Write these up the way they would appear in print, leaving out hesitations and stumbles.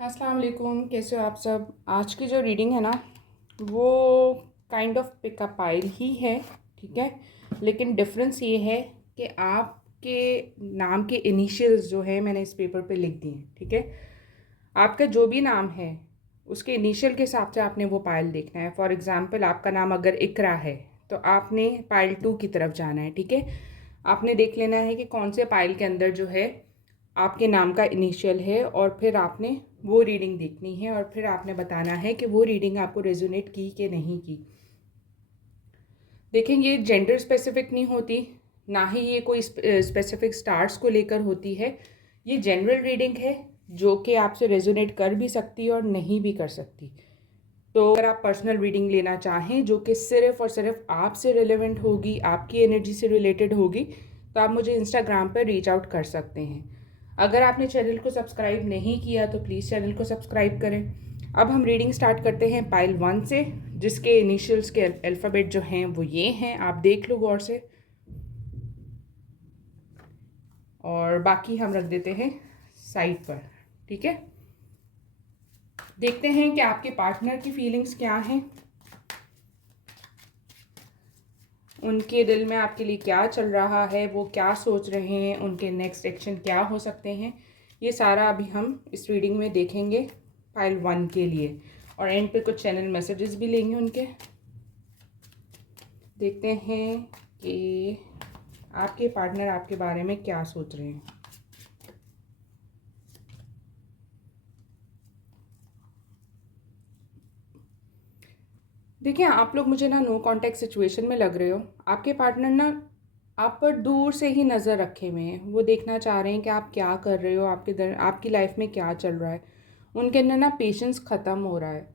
अस्सलाम वालेकुम, कैसे हो आप सब। आज की जो रीडिंग है ना वो काइंड ऑफ पिकअप आइल ही है, ठीक है। लेकिन डिफरेंस ये है कि आपके नाम के इनिशियल्स जो है मैंने इस पेपर पे लिख दिए हैं, ठीक है। आपका जो भी नाम है उसके इनिशियल के हिसाब से आपने वो पाइल देखना है। फॉर एग्ज़ाम्पल आपका नाम अगर इकरा है तो आपने पाइल 2 की तरफ जाना है, ठीक है। आपने देख लेना है कि कौन से पाइल के अंदर जो है आपके नाम का इनिशियल है और फिर आपने वो रीडिंग देखनी है और फिर आपने बताना है कि वो रीडिंग आपको रेजोनेट की कि नहीं की। देखें, ये जेंडर स्पेसिफिक नहीं होती, ना ही ये कोई स्पेसिफिक स्टार्स को लेकर होती है। ये जनरल रीडिंग है जो कि आपसे रेजोनेट कर भी सकती है और नहीं भी कर सकती। तो अगर आप पर्सनल रीडिंग लेना चाहें जो कि सिर्फ़ और सिर्फ आपसे रिलेवेंट होगी, आपकी एनर्जी से रिलेटेड होगी, तो आप मुझे इंस्टाग्राम पर रीच आउट कर सकते हैं। अगर आपने चैनल को सब्सक्राइब नहीं किया तो प्लीज़ चैनल को सब्सक्राइब करें। अब हम रीडिंग स्टार्ट करते हैं पाइल 1 से, जिसके इनिशियल्स के अल्फ़ाबेट जो हैं वो ये हैं। आप देख लो गौर से, और बाकी हम रख देते हैं साइड पर, ठीक है। देखते हैं कि आपके पार्टनर की फीलिंग्स क्या हैं, उनके दिल में आपके लिए क्या चल रहा है, वो क्या सोच रहे हैं, उनके नेक्स्ट एक्शन क्या हो सकते हैं। ये सारा अभी हम इस रीडिंग में देखेंगे फाइल 1 के लिए, और एंड पे कुछ चैनल मैसेजेस भी लेंगे उनके। देखते हैं कि आपके पार्टनर आपके बारे में क्या सोच रहे हैं। देखिए, आप लोग मुझे ना नो कॉन्टैक्ट सिचुएशन में लग रहे हो। आपके पार्टनर ना आप पर दूर से ही नज़र रखे हुए हैं। वो देखना चाह रहे हैं कि आप क्या कर रहे हो, आपकी लाइफ में क्या चल रहा है। उनके अंदर ना पेशेंस ख़त्म हो रहा है।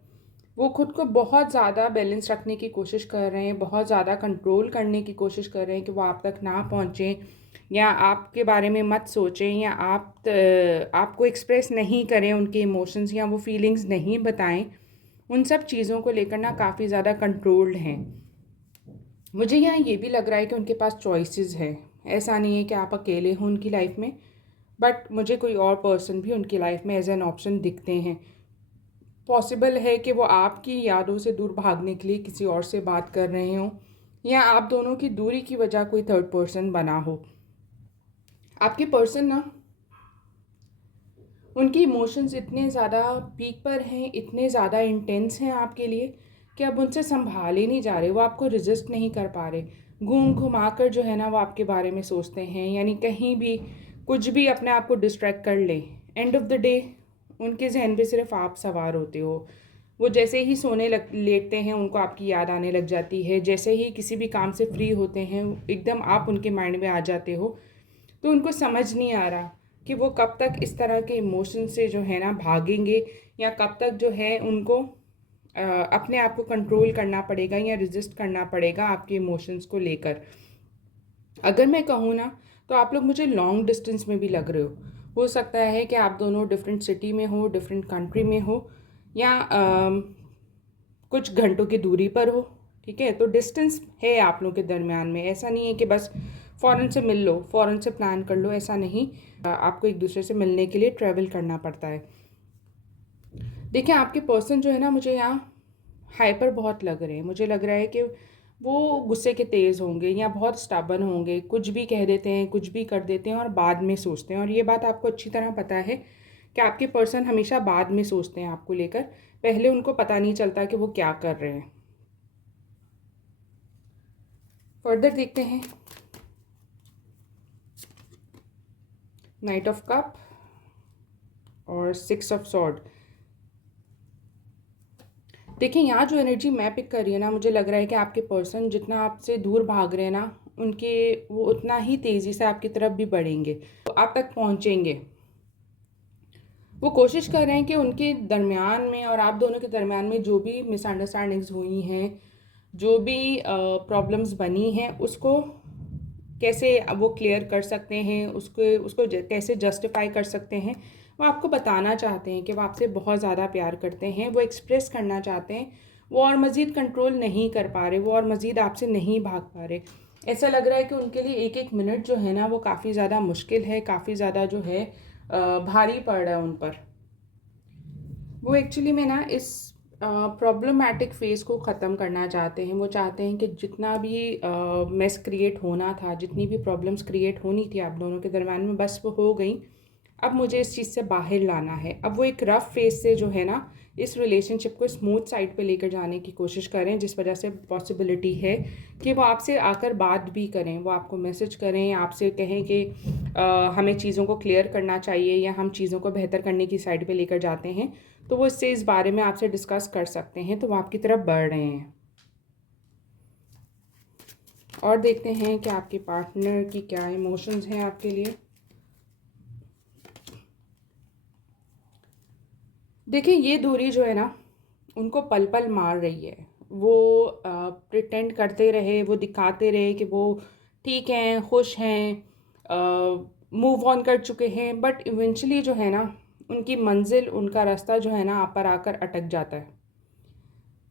वो खुद को बहुत ज़्यादा बैलेंस रखने की कोशिश कर रहे हैं, बहुत ज़्यादा कंट्रोल करने की कोशिश कर रहे हैं कि वो आप तक ना पहुँचें, या आपके बारे में मत सोचें, या आपको एक्सप्रेस नहीं करें उनके इमोशंस, या वो फीलिंग्स नहीं बताएं। उन सब चीज़ों को लेकर ना काफ़ी ज़्यादा कंट्रोल्ड हैं। मुझे यहाँ ये भी लग रहा है कि उनके पास चॉइसेस हैं। ऐसा नहीं है कि आप अकेले हो उनकी लाइफ में, बट मुझे कोई और पर्सन भी उनकी लाइफ में एज एन ऑप्शन दिखते हैं। पॉसिबल है कि वो आपकी यादों से दूर भागने के लिए किसी और से बात कर रहे हों, या आप दोनों की दूरी की वजह कोई थर्ड पर्सन बना हो। आपके पर्सन ना, उनके इमोशंस इतने ज़्यादा पीक पर हैं, इतने ज़्यादा इंटेंस हैं आपके लिए कि अब उनसे संभाले नहीं जा रहे। वो आपको रेजिस्ट नहीं कर पा रहे। घूम घुमा कर जो है ना वो आपके बारे में सोचते हैं, यानी कहीं भी कुछ भी अपने आप को डिस्ट्रैक्ट कर लें। एंड ऑफ द डे उनके जहन पे सिर्फ आप सवार होते हो। वो जैसे ही सोने लग लेटते हैं उनको आपकी याद आने लग जाती है। जैसे ही किसी भी काम से फ्री होते हैं एकदम आप उनके माइंड में आ जाते हो। तो उनको समझ नहीं आ रहा कि वो कब तक इस तरह के इमोशन से जो है ना भागेंगे, या कब तक जो है उनको अपने आप को कंट्रोल करना पड़ेगा या रेजिस्ट करना पड़ेगा आपके इमोशंस को लेकर। अगर मैं कहूँ ना तो आप लोग मुझे लॉन्ग डिस्टेंस में भी लग रहे हो सकता है कि आप दोनों डिफरेंट सिटी में हो, डिफरेंट कंट्री में हो, या कुछ घंटों की दूरी पर हो, ठीक है। तो डिस्टेंस है आप लोगों के दरमियान में। ऐसा नहीं है कि बस फ़ौरन से मिल लो, फ़ौरन से प्लान कर लो, ऐसा नहीं। आपको एक दूसरे से मिलने के लिए ट्रैवल करना पड़ता है। देखिए, आपके पर्सन जो है ना मुझे यहाँ हाइपर बहुत लग रहे हैं। मुझे लग रहा है कि वो गुस्से के तेज़ होंगे या बहुत स्टबर्न होंगे, कुछ भी कह देते हैं, कुछ भी कर देते हैं और बाद में सोचते हैं। और ये बात आपको अच्छी तरह पता है कि आपके पर्सन हमेशा बाद में सोचते हैं आपको लेकर, पहले उनको पता नहीं चलता कि वो क्या कर रहे हैं। फर्दर देखते हैं। नाइट ऑफ कप और 6 ऑफ सॉर्ड। देखिए, यहाँ जो एनर्जी मैं पिक कर रही है ना, मुझे लग रहा है कि आपके पर्सन जितना आपसे दूर भाग रहे हैं ना, उनके वो उतना ही तेज़ी से आपकी तरफ भी बढ़ेंगे, तो आप तक पहुँचेंगे। वो कोशिश कर रहे हैं कि उनके दरमियान में और आप दोनों के दरमियान में जो भी मिसअंडरस्टैंडिंग्स हुई हैं, जो भी प्रॉब्लम्स बनी हैं, उसको कैसे वो क्लियर कर सकते हैं, उसको उसको कैसे जस्टिफाई कर सकते हैं। वो आपको बताना चाहते हैं कि वो आपसे बहुत ज़्यादा प्यार करते हैं। वो एक्सप्रेस करना चाहते हैं। वो और मज़ीद कंट्रोल नहीं कर पा रहे, वो और मज़ीद आपसे नहीं भाग पा रहे। ऐसा लग रहा है कि उनके लिए एक एक मिनट जो है ना वो काफ़ी ज़्यादा मुश्किल है, काफ़ी ज़्यादा जो है भारी पड़ रहा है उन पर। वो एक्चुअली में ना इस प्रॉब्लमैटिक फ़ेज़ को ख़त्म करना चाहते हैं। वो चाहते हैं कि जितना भी मेस क्रिएट होना था, जितनी भी प्रॉब्लम्स क्रिएट होनी थी आप दोनों के दरमियान में, बस वो हो गई। अब मुझे इस चीज़ से बाहर लाना है। अब वो एक रफ़ फ़ेज़ से जो है ना, इस रिलेशनशिप को स्मूथ साइड पे लेकर जाने की कोशिश करें, जिस वजह से पॉसिबिलिटी है कि वो आपसे आकर बात भी करें, वो आपको मैसेज करें, आपसे कहें कि हमें चीज़ों को क्लियर करना चाहिए या हम चीज़ों को बेहतर करने की साइड पे लेकर जाते हैं। तो वो इससे इस बारे में आपसे डिस्कस कर सकते हैं, तो वो आपकी तरफ बढ़ रहे हैं। और देखते हैं कि आपके पार्टनर की क्या इमोशंस हैं आपके लिए। देखिए, ये दूरी जो है ना, उनको पल पल मार रही है। वो प्रिटेंड करते रहे, वो दिखाते रहे कि वो ठीक हैं, खुश हैं, मूव ऑन कर चुके हैं, बट इवेंचुअली जो है ना, उनकी मंजिल, उनका रास्ता जो है ना, आप पर आकर अटक जाता है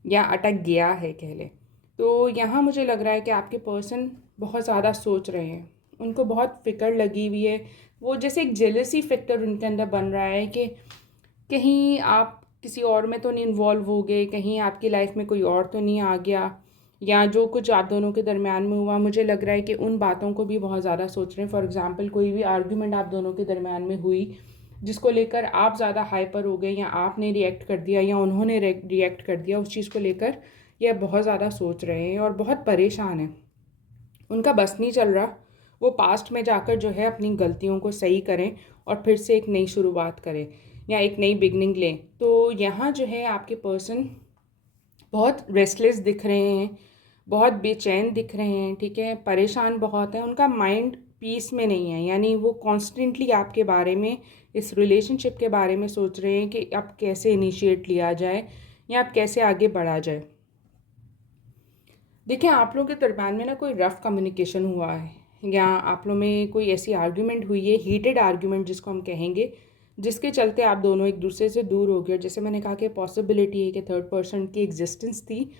या अटक गया है कह लें। तो यहाँ मुझे लग रहा है कि आपके पर्सन बहुत ज़्यादा सोच रहे हैं, उनको बहुत फ़िक्र लगी हुई है। वो जैसे एक जेलसी फैक्टर उनके अंदर बन रहा है कि कहीं आप किसी और में तो नहीं इन्वॉल्व हो गए, कहीं आपकी लाइफ में कोई और तो नहीं आ गया, या जो कुछ आप दोनों के दरमियान में हुआ, मुझे लग रहा है कि उन बातों को भी बहुत ज़्यादा सोच रहे हैं। फॉर एग्ज़ाम्पल, कोई भी आर्ग्यूमेंट आप दोनों के दरमियान में हुई, जिसको लेकर आप ज़्यादा हाइपर हो गए, या आपने रिएक्ट कर दिया या उन्होंने रिएक्ट कर दिया, उस चीज़ को लेकर यह बहुत ज़्यादा सोच रहे हैं और बहुत परेशान हैं। उनका बस नहीं चल रहा। वो पास्ट में जाकर जो है अपनी गलतियों को सही करें और फिर से एक नई शुरुआत करें या एक नई बिगनिंग लें। तो यहाँ जो है आपके पर्सन बहुत रेस्टलेस दिख रहे हैं, बहुत बेचैन दिख रहे हैं, ठीक है, परेशान बहुत है। उनका माइंड पीस में नहीं है, यानी वो कॉन्स्टेंटली आपके बारे में, इस रिलेशनशिप के बारे में सोच रहे हैं कि अब कैसे इनिशिएट लिया जाए या अब कैसे आगे बढ़ा जाए। देखिए, आप लोगों के दरमियान में ना कोई रफ़ कम्युनिकेशन हुआ है या आप लोगों में कोई ऐसी आर्ग्यूमेंट हुई है, हीटेड आर्ग्यूमेंट जिसको हम कहेंगे, जिसके चलते आप दोनों एक दूसरे से दूर हो गए। जैसे मैंने कहा कि पॉसिबिलिटी है कि थर्ड पर्सन की एग्जिस्टेंस थी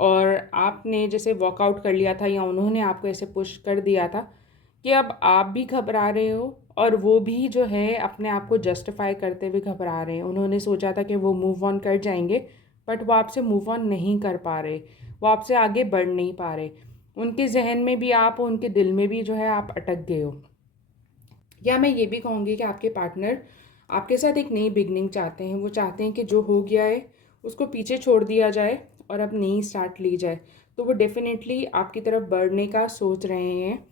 और आपने जैसे वॉकआउट कर लिया था या उन्होंने आपको ऐसे पुश कर दिया था कि अब आप भी घबरा रहे हो और वो भी जो है अपने आप को जस्टिफाई करते हुए घबरा रहे हैं। उन्होंने सोचा था कि वो मूव ऑन कर जाएंगे, बट वो आपसे मूव ऑन नहीं कर पा रहे, वो आपसे आगे बढ़ नहीं पा रहे। उनके जहन में भी आप, उनके दिल में भी जो है आप अटक गए हो। या मैं ये भी कहूँगी कि आपके पार्टनर आपके साथ एक नई बिगनिंग चाहते हैं। वो चाहते हैं कि जो हो गया है उसको पीछे छोड़ दिया जाए और अब नई स्टार्ट ली जाए। तो वो डेफिनेटली आपकी तरफ बढ़ने का सोच रहे हैं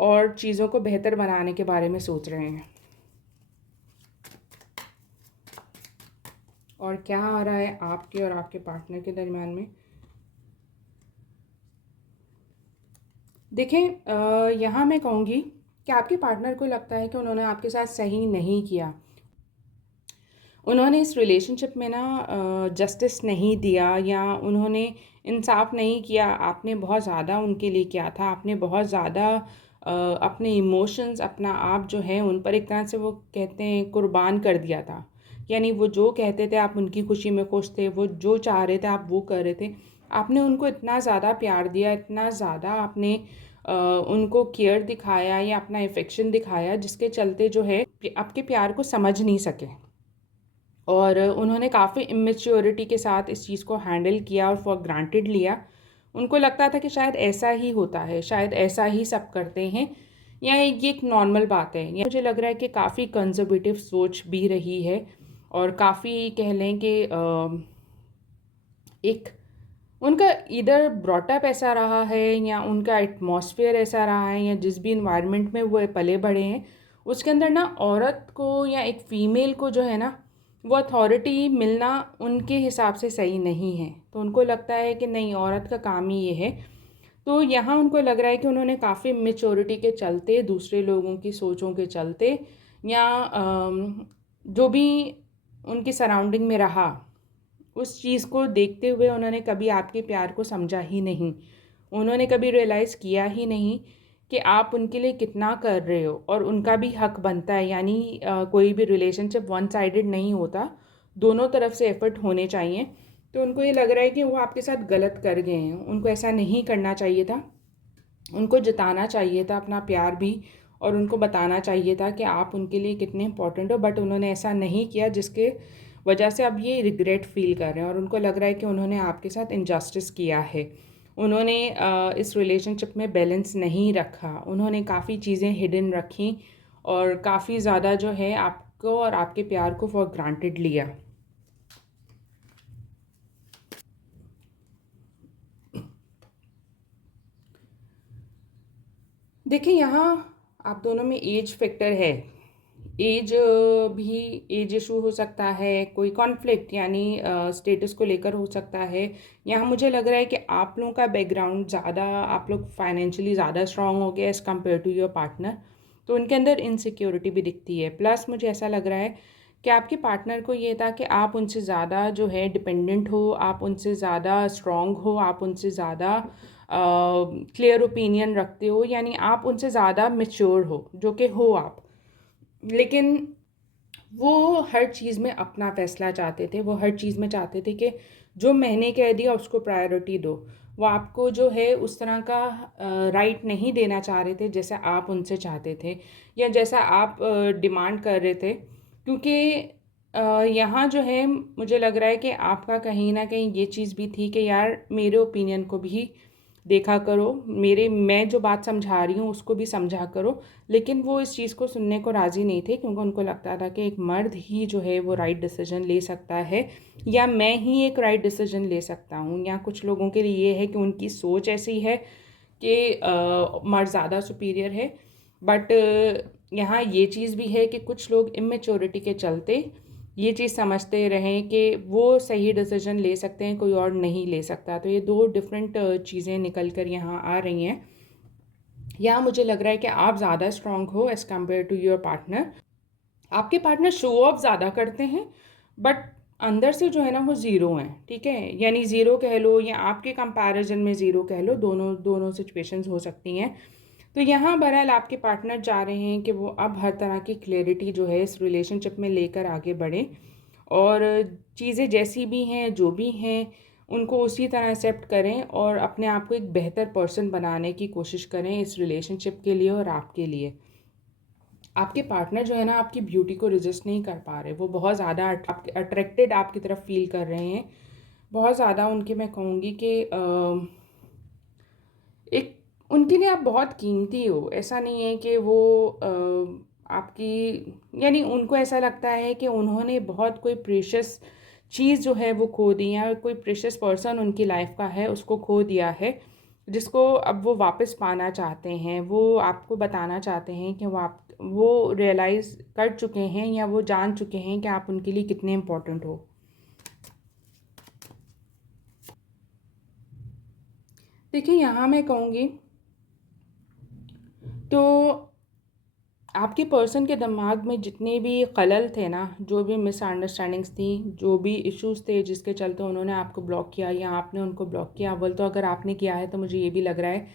और चीज़ों को बेहतर बनाने के बारे में सोच रहे हैं। और क्या आ रहा है आपके और आपके पार्टनर के दरमियान में? देखें, यहाँ मैं कहूँगी कि आपके पार्टनर को लगता है कि उन्होंने आपके साथ सही नहीं किया। उन्होंने इस रिलेशनशिप में ना जस्टिस नहीं दिया या उन्होंने इंसाफ नहीं किया। आपने बहुत ज़्यादा उनके लिए किया था, आपने बहुत ज़्यादा अपने इमोशंस, अपना आप जो है उन पर एक तरह से वो कहते हैं कुर्बान कर दिया था। यानी वो जो कहते थे आप उनकी खुशी में खुश थे, वो जो चाह रहे थे आप वो कर रहे थे। आपने उनको इतना ज़्यादा प्यार दिया, इतना ज़्यादा आपने उनको केयर दिखाया या अपना अफेक्शन दिखाया, जिसके चलते जो है आपके प्यार को समझ नहीं सके और उन्होंने काफ़ी इमेच्योरिटी के साथ इस चीज़ को हैंडल किया और फॉर ग्रांटेड लिया। उनको लगता था कि शायद ऐसा ही होता है, शायद ऐसा ही सब करते हैं या ये एक नॉर्मल बात है। या मुझे लग रहा है कि काफ़ी कंजर्वेटिव सोच भी रही है और काफ़ी कह लें कि एक उनका इधर ब्रॉटअप ऐसा रहा है या उनका एटमॉस्फेयर ऐसा रहा है या जिस भी इन्वायरमेंट में वो पले बड़े हैं, उसके अंदर ना औरत को या एक फ़ीमेल को जो है ना, वो अथॉरिटी मिलना उनके हिसाब से सही नहीं है। तो उनको लगता है कि नहीं, औरत का काम ही ये है। तो यहाँ उनको लग रहा है कि उन्होंने काफ़ी मेच्योरिटी के चलते, दूसरे लोगों की सोचों के चलते या जो भी उनकी सराउंडिंग में रहा, उस चीज़ को देखते हुए उन्होंने कभी आपके प्यार को समझा ही नहीं। उन्होंने कभी रियलाइज़ किया ही नहीं कि आप उनके लिए कितना कर रहे हो और उनका भी हक बनता है। यानी कोई भी रिलेशनशिप वन साइडेड नहीं होता, दोनों तरफ से एफ़र्ट होने चाहिए। तो उनको ये लग रहा है कि वो आपके साथ गलत कर गए हैं, उनको ऐसा नहीं करना चाहिए था। उनको जताना चाहिए था अपना प्यार भी और उनको बताना चाहिए था कि आप उनके लिए कितने इम्पोर्टेंट हो, बट उन्होंने ऐसा नहीं किया, जिसके वजह से अब ये रिग्रेट फील कर रहे हैं और उनको लग रहा है कि उन्होंने आपके साथ इनजस्टिस किया है। उन्होंने इस रिलेशनशिप में बैलेंस नहीं रखा, उन्होंने काफ़ी चीज़ें हिडन रखी और काफ़ी ज़्यादा जो है आपको और आपके प्यार को फॉर ग्रांटेड लिया। देखिए यहाँ आप दोनों में एज फैक्टर है। एज भी एज इशू हो सकता है, कोई कॉन्फ्लिक्ट यानी स्टेटस को लेकर हो सकता है। यहाँ मुझे लग रहा है कि आप लोगों का बैकग्राउंड ज़्यादा, आप लोग फाइनेंशियली ज़्यादा स्ट्रांग हो गए as compared to your partner, तो उनके अंदर इनसिक्योरिटी भी दिखती है। प्लस मुझे ऐसा लग रहा है कि आपके पार्टनर को ये था कि आप उनसे ज़्यादा जो है डिपेंडेंट हो, आप उनसे ज़्यादा स्ट्रांग हो, आप उनसे ज़्यादा क्लियर ओपिनियन रखते हो, यानी आप उनसे ज़्यादा मेच्योर हो, जो कि हो आप। लेकिन वो हर चीज़ में अपना फ़ैसला चाहते थे, वो हर चीज़ में चाहते थे कि जो मैंने कह दिया उसको प्रायोरिटी दो। वो आपको जो है उस तरह का राइट नहीं देना चाह रहे थे जैसा आप उनसे चाहते थे या जैसा आप डिमांड कर रहे थे। क्योंकि यहाँ जो है मुझे लग रहा है कि आपका कहीं न कहीं ये चीज़ भी थी कि यार मेरे ओपिनियन को भी देखा करो, मैं जो बात समझा रही हूँ उसको भी समझा करो। लेकिन वो इस चीज़ को सुनने को राज़ी नहीं थे क्योंकि उनको लगता था कि एक मर्द ही जो है वो राइट डिसीजन ले सकता है या मैं ही एक राइट डिसीजन ले सकता हूँ, या कुछ लोगों के लिए ये है कि उनकी सोच ऐसी है कि मर्द ज़्यादा सुपीरियर है। बट यहाँ ये चीज़ भी है कि कुछ लोग इमेच्योरिटी के चलते ये चीज़ समझते रहें कि वो सही डिसीजन ले सकते हैं, कोई और नहीं ले सकता। तो ये दो डिफरेंट चीज़ें निकल कर यहाँ आ रही हैं। यहाँ मुझे लग रहा है कि आप ज़्यादा स्ट्रांग हो as compared to your partner. आपके पार्टनर शो ऑफ ज़्यादा करते हैं बट अंदर से जो है ना वो ज़ीरो हैं, ठीक है? यानी ज़ीरो कह लो या आपके कंपैरिजन में ज़ीरो कह लो, दोनों दोनों सिचुएशंस हो सकती हैं। तो यहाँ बहरहाल आपके पार्टनर चाह रहे हैं कि वो अब हर तरह की क्लैरिटी जो है इस रिलेशनशिप में लेकर आगे बढ़ें और चीज़ें जैसी भी हैं, जो भी हैं, उनको उसी तरह एक्सेप्ट करें और अपने आप को एक बेहतर पर्सन बनाने की कोशिश करें इस रिलेशनशिप के लिए और आपके लिए। आपके पार्टनर जो है ना आपकी ब्यूटी को रेजिस्ट नहीं कर पा रहे, वो बहुत ज़्यादा अट्रैक्टेड आपकी तरफ फील कर रहे हैं। बहुत ज़्यादा उनके, मैं कहूँगी कि एक उनके लिए आप बहुत कीमती हो। ऐसा नहीं है कि वो आपकी, यानी उनको ऐसा लगता है कि उन्होंने बहुत कोई प्रेशियस चीज़ जो है वो खो दी है, कोई प्रेशियस पर्सन उनकी लाइफ का है उसको खो दिया है, जिसको अब वो वापस पाना चाहते हैं। वो आपको बताना चाहते हैं कि वो रियलाइज़ कर चुके हैं या वो जान चुके हैं कि आप उनके लिए कितने इम्पोर्टेंट हो। देखिए यहाँ मैं कहूँगी तो आपके पर्सन के दिमाग में जितने भी खलल थे ना, जो भी मिसअंडरस्टैंडिंग्स थी, जो भी इश्यूज़ थे जिसके चलते उन्होंने आपको ब्लॉक किया या आपने उनको ब्लॉक किया, अव्वल तो अगर आपने किया है तो मुझे ये भी लग रहा है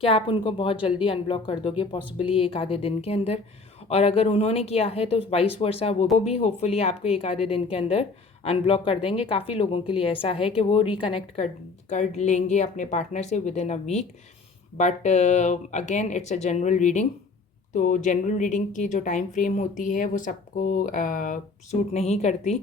कि आप उनको बहुत जल्दी अनब्लॉक कर दोगे, पॉसिबली एक आधे दिन के अंदर। और अगर उन्होंने किया है तो वाइस वर्सा वो भी होपफुली आपको एक आधे दिन के अंदर अनब्लॉक कर देंगे। काफ़ी लोगों के लिए ऐसा है कि वो रिकनेक्ट कर लेंगे अपने पार्टनर से within a week. But again it's a general reading, तो जनरल रीडिंग की जो टाइम फ्रेम होती है वो सबको सूट नहीं करती,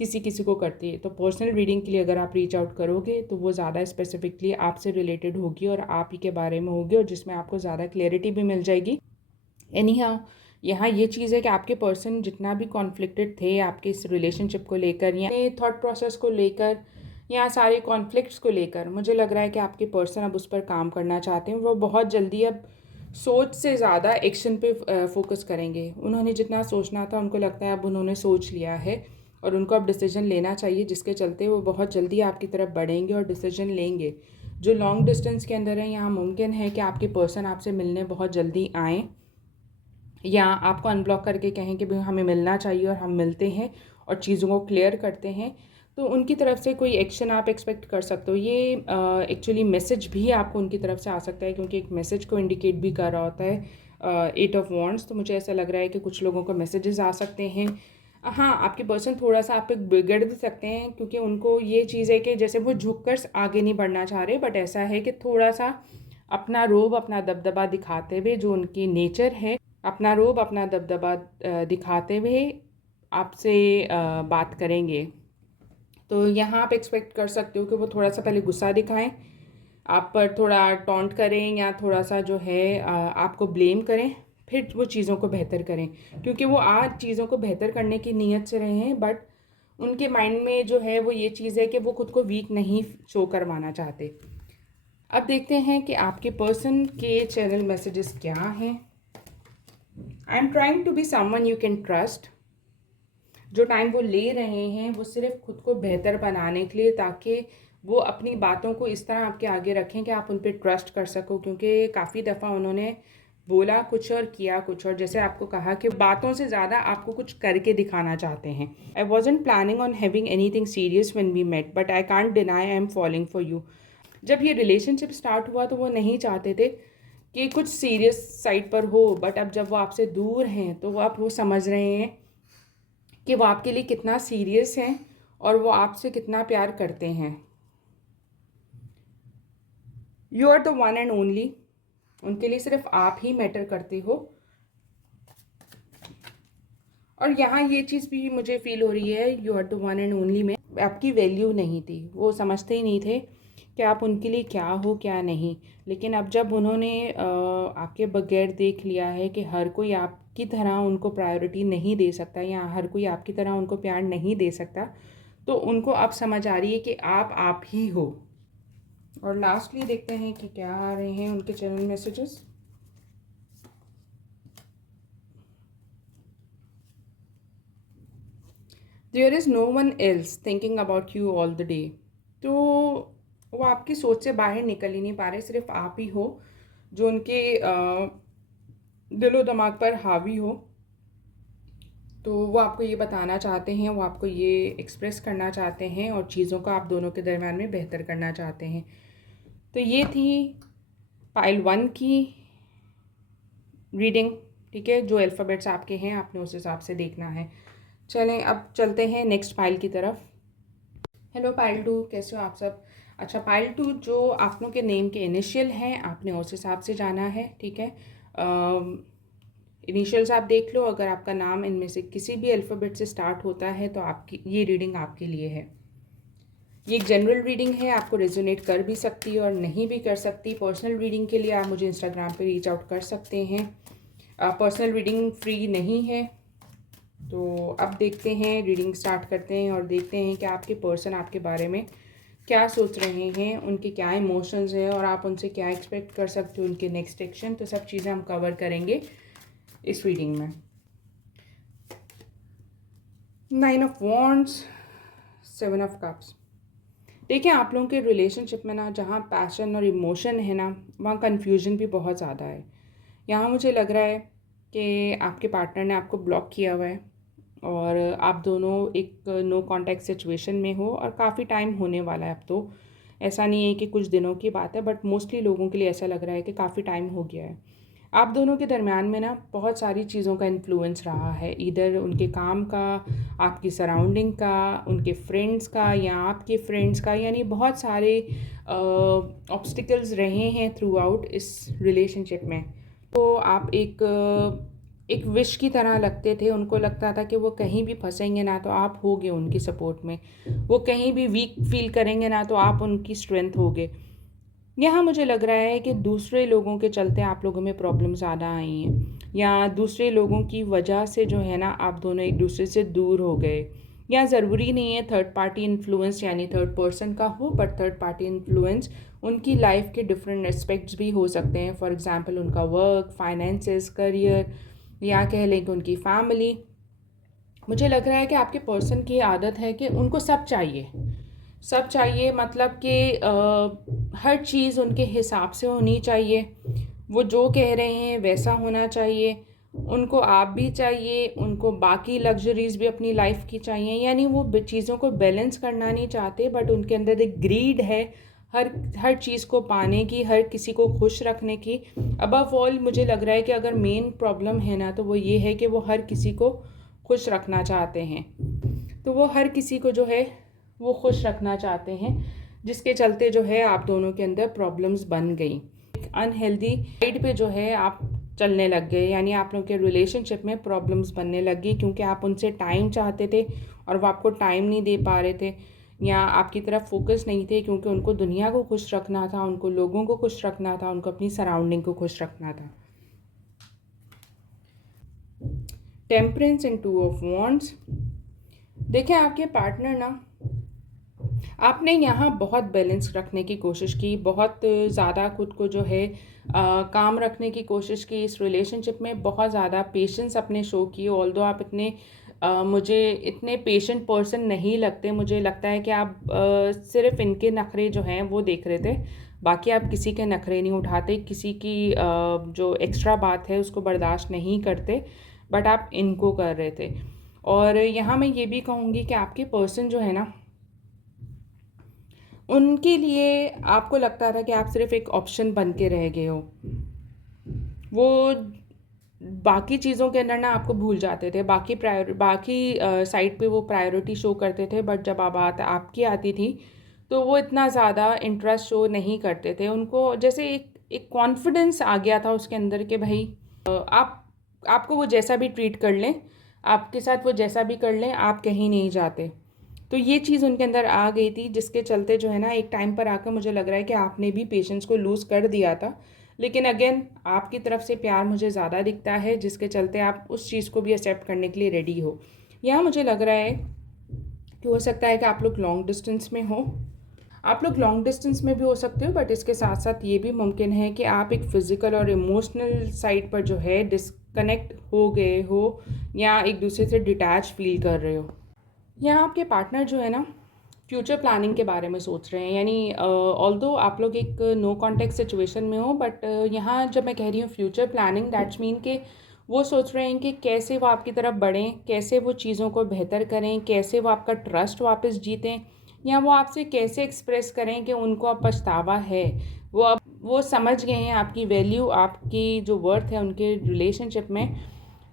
किसी किसी को करती है। तो पर्सनल रीडिंग के लिए अगर आप रीच आउट करोगे तो वो ज़्यादा स्पेसिफिकली आपसे रिलेटेड होगी और आप ही के बारे में होगी और जिसमें आपको ज़्यादा क्लैरिटी भी मिल जाएगी। एनी हाउ, यहाँ ये चीज़ है कि आपके पर्सन जितना भी कॉन्फ्लिक्टेड थे आपके इस रिलेशनशिप को लेकर या थॉट प्रोसेस को लेकर या सारे कॉन्फ्लिक्ट्स को लेकर, मुझे लग रहा है कि आपके पर्सन अब उस पर काम करना चाहते हैं। वो बहुत जल्दी अब सोच से ज़्यादा एक्शन पे फोकस करेंगे। उन्होंने जितना सोचना था उनको लगता है अब उन्होंने सोच लिया है और उनको अब डिसीजन लेना चाहिए, जिसके चलते वो बहुत जल्दी आपकी तरफ बढ़ेंगे और डिसीजन लेंगे। जो लॉन्ग डिस्टेंस के अंदर है, यहाँ मुमकिन है कि आपके पर्सन आपसे मिलने बहुत जल्दी आएँ या आपको अनब्लॉक करके कहें कि भाई हमें मिलना चाहिए और हम मिलते हैं और चीज़ों को क्लियर करते हैं। तो उनकी तरफ से कोई एक्शन आप एक्सपेक्ट कर सकते हो। ये एक्चुअली मैसेज भी आपको उनकी तरफ से आ सकता है क्योंकि एक मैसेज को इंडिकेट भी कर रहा होता है एट ऑफ वॉन्ड्स। तो मुझे ऐसा लग रहा है कि कुछ लोगों को मैसेजेस आ सकते हैं। हाँ, आपके पर्सन थोड़ा सा आप पे बिगड़ भी सकते हैं क्योंकि उनको ये चीज़ है कि जैसे वो झुककर आगे नहीं बढ़ना चाह रहे, बट ऐसा है कि थोड़ा सा अपना रोब, अपना दबदबा दिखाते हुए, जो उनकी नेचर है, अपना रोब, अपना दबदबा दिखाते हुए आपसे बात करेंगे, तो यहाँ आप एक्सपेक्ट कर सकते हो कि वो थोड़ा सा पहले गुस्सा दिखाएं, आप पर थोड़ा टॉन्ट करें या थोड़ा सा जो है आपको ब्लेम करें, फिर वो चीज़ों को बेहतर करें, क्योंकि वो आज चीज़ों को बेहतर करने की नीयत से रहे हैं, बट उनके माइंड में जो है वो ये चीज़ है कि वो खुद को वीक नहीं शो करवाना चाहते। अब देखते हैं कि आपके पर्सन के चैनल मैसेजेस क्या हैं। I am trying to be someone you can trust. जो टाइम वो ले रहे हैं वो सिर्फ खुद को बेहतर बनाने के लिए, ताकि वो अपनी बातों को इस तरह आपके आगे रखें कि आप उन पर ट्रस्ट कर सको, क्योंकि काफ़ी दफ़ा उन्होंने बोला कुछ और किया कुछ और। जैसे आपको कहा कि बातों से ज़्यादा आपको कुछ करके दिखाना चाहते हैं। I wasn't planning on having anything serious when we met, but I can't deny I am falling for you. जब ये रिलेशनशिप स्टार्ट हुआ तो वो नहीं चाहते थे कि कुछ सीरियस साइड पर हो, बट अब जब वो आपसे दूर हैं तो अब वो समझ रहे हैं कि वो आपके लिए कितना सीरियस हैं और वो आपसे कितना प्यार करते हैं। You are the one and only. उनके लिए सिर्फ आप ही मैटर करते हो। और यहाँ ये चीज़ भी मुझे फील हो रही है, you are the one and only में आपकी वैल्यू नहीं थी, वो समझते ही नहीं थे कि आप उनके लिए क्या हो क्या नहीं। लेकिन अब जब उन्होंने आपके बगैर देख लिया है कि हर कोई आपकी तरह उनको प्रायोरिटी नहीं दे सकता या हर कोई आपकी तरह उनको प्यार नहीं दे सकता, तो उनको अब समझ आ रही है कि आप ही हो। और लास्टली देखते हैं कि क्या आ रहे हैं उनके channel messages. There is no one else thinking about you all the day. तो वो आपकी सोच से बाहर निकल ही नहीं पा रहे, सिर्फ आप ही हो जो उनके दिलो दिमाग पर हावी हो। तो वो आपको ये बताना चाहते हैं, वो आपको ये एक्सप्रेस करना चाहते हैं और चीज़ों को आप दोनों के दरम्यान में बेहतर करना चाहते हैं। तो ये थी पाइल 1 की रीडिंग। ठीक है, जो अल्फ़ाबेट्स आपके हैं आपने उस हिसाब से देखना है। चलें अब चलते हैं नेक्स्ट पाइल की तरफ। हेलो पाइल 2, कैसे हो आप सब। अच्छा, पाइल 2 जो आप लोगों के नेम के इनिशियल हैं आपने उस हिसाब से जाना है। ठीक है, इनिशियल्स आप देख लो, अगर आपका नाम इनमें से किसी भी अल्फ़ाबेट से स्टार्ट होता है तो आपकी ये रीडिंग आपके लिए है। ये एक जनरल रीडिंग है, आपको रेजोनेट कर भी सकती है और नहीं भी कर सकती। पर्सनल रीडिंग के लिए आप मुझे इंस्टाग्राम पे रीच आउट कर सकते हैं। पर्सनल रीडिंग फ्री नहीं है। तो अब देखते हैं, रीडिंग स्टार्ट करते हैं और देखते हैं कि आपके पर्सन आपके बारे में क्या सोच रहे हैं, उनके क्या इमोशंस हैं और आप उनसे क्या एक्सपेक्ट कर सकते हो, उनके नेक्स्ट एक्शन। तो सब चीज़ें हम कवर करेंगे इस रीडिंग में। 9 ऑफ वॉन्ड्स, 7 ऑफ कप्स। देखिए, आप लोगों के रिलेशनशिप में ना जहाँ पैशन और इमोशन है ना, वहाँ कन्फ्यूजन भी बहुत ज़्यादा है। यहाँ मुझे लग रहा है कि आपके पार्टनर ने आपको ब्लॉक किया हुआ है और आप दोनों एक नो कांटेक्ट सिचुएशन में हो और काफ़ी टाइम होने वाला है। अब तो ऐसा नहीं है कि कुछ दिनों की बात है, बट मोस्टली लोगों के लिए ऐसा लग रहा है कि काफ़ी टाइम हो गया है। आप दोनों के दरमियान में ना बहुत सारी चीज़ों का इन्फ्लुएंस रहा है, इधर उनके काम का, आपकी सराउंडिंग का, उनके फ्रेंड्स का या आपके फ्रेंड्स का, यानी बहुत सारे ऑब्स्टिकल्स रहे हैं थ्रू आउट इस रिलेशनशिप में। तो आप एक विश की तरह लगते थे, उनको लगता था कि वो कहीं भी फंसेंगे ना तो आप होगे उनकी सपोर्ट में, वो कहीं भी वीक फील करेंगे ना तो आप उनकी स्ट्रेंथ होगे। यहाँ मुझे लग रहा है कि दूसरे लोगों के चलते आप लोगों में प्रॉब्लम ज़्यादा आई हैं या दूसरे लोगों की वजह से जो है ना आप दोनों एक दूसरे से दूर हो गए। या ज़रूरी नहीं है थर्ड पार्टी इन्फ्लुएंस यानी थर्ड पर्सन का हो, बट थर्ड पार्टी इन्फ्लुएंस उनकी लाइफ के डिफरेंट एस्पेक्ट्स भी हो सकते हैं। फॉर एग्जांपल उनका वर्क, फाइनेंसेस, करियर या कह लें कि उनकी फैमिली। मुझे लग रहा है कि आपके पर्सन की आदत है कि उनको सब चाहिए, सब चाहिए, मतलब कि हर चीज़ उनके हिसाब से होनी चाहिए, वो जो कह रहे हैं वैसा होना चाहिए, उनको आप भी चाहिए, उनको बाकी लग्जरीज़ भी अपनी लाइफ की चाहिए। यानी वो चीज़ों को बैलेंस करना नहीं चाहते, बट उनके अंदर एक ग्रीड है हर चीज़ को पाने की, हर किसी को खुश रखने की। अबव ऑल मुझे लग रहा है कि अगर मेन प्रॉब्लम है ना तो वो ये है कि वो हर किसी को खुश रखना चाहते हैं। तो वो हर किसी को जो है वो खुश रखना चाहते हैं, जिसके चलते जो है आप दोनों के अंदर प्रॉब्लम्स बन गई। एक अनहेल्दी साइड पे जो है आप चलने लग गए, यानी आप लोगों के रिलेशनशिप में प्रॉब्लम्स बनने लग गई क्योंकि आप उनसे टाइम चाहते थे और वो आपको टाइम नहीं दे पा रहे थे, या आपकी तरफ फोकस नहीं थे क्योंकि उनको दुनिया को खुश रखना था, उनको लोगों को खुश रखना था, उनको अपनी सराउंडिंग को खुश रखना था। Temperance and two of wands. देखिए आपके पार्टनर ना, आपने यहाँ बहुत बैलेंस रखने की कोशिश की, बहुत ज़्यादा खुद को जो है काम रखने की कोशिश की इस रिलेशनशिप में, बहुत ज़्यादा पेशेंस अपने शो किए। ऑल्दो आप इतने मुझे इतने पेशेंट पर्सन नहीं लगते, मुझे लगता है कि आप सिर्फ इनके नखरे जो हैं वो देख रहे थे, बाकी आप किसी के नखरे नहीं उठाते, किसी की जो एक्स्ट्रा बात है उसको बर्दाश्त नहीं करते, बट आप इनको कर रहे थे। और यहाँ मैं ये भी कहूँगी कि आपके पर्सन जो है ना, उनके लिए आपको लगता था कि आप सिर्फ एक ऑप्शन बन के रह गए हो। वो बाकी चीज़ों के अंदर ना आपको भूल जाते थे, बाकी साइड पे वो प्रायोरिटी शो करते थे, बट जब बात आपकी आती थी तो वो इतना ज़्यादा इंटरेस्ट शो नहीं करते थे। उनको जैसे एक कॉन्फिडेंस आ गया था उसके अंदर कि भाई आप आपको वो जैसा भी ट्रीट कर लें, आपके साथ वो जैसा भी कर लें, आप कहीं नहीं जाते। तो ये चीज़ उनके अंदर आ गई थी, जिसके चलते जो है ना एक टाइम पर आकर मुझे लग रहा है कि आपने भी पेशेंस को लूज़ कर दिया था। लेकिन अगेन आपकी तरफ से प्यार मुझे ज़्यादा दिखता है, जिसके चलते आप उस चीज़ को भी एक्सेप्ट करने के लिए रेडी हो। यहाँ मुझे लग रहा है कि हो सकता है कि आप लोग लॉन्ग डिस्टेंस में हो, आप लोग लॉन्ग डिस्टेंस में भी हो सकते हो, बट इसके साथ साथ ये भी मुमकिन है कि आप एक फ़िज़िकल और इमोशनल साइड पर जो है डिस्कनेक्ट हो गए हो, या एक दूसरे से डिटैच फील कर रहे हो। यहाँ आपके पार्टनर जो है ना, फ्यूचर प्लानिंग के बारे में सोच रहे हैं, यानी ऑल्दो आप लोग एक नो कॉन्टेक्ट सिचुएशन में हो, बट यहाँ जब मैं कह रही हूँ फ्यूचर प्लानिंग, दैट्स मीन कि वो सोच रहे हैं कि कैसे वो आपकी तरफ बढ़ें, कैसे वो चीज़ों को बेहतर करें, कैसे वो आपका ट्रस्ट वापस जीतें, या वो आपसे कैसे एक्सप्रेस करें कि उनको अब पछतावा है। अब वो समझ गए हैं आपकी वैल्यू, आपकी जो वर्थ है उनके रिलेशनशिप में,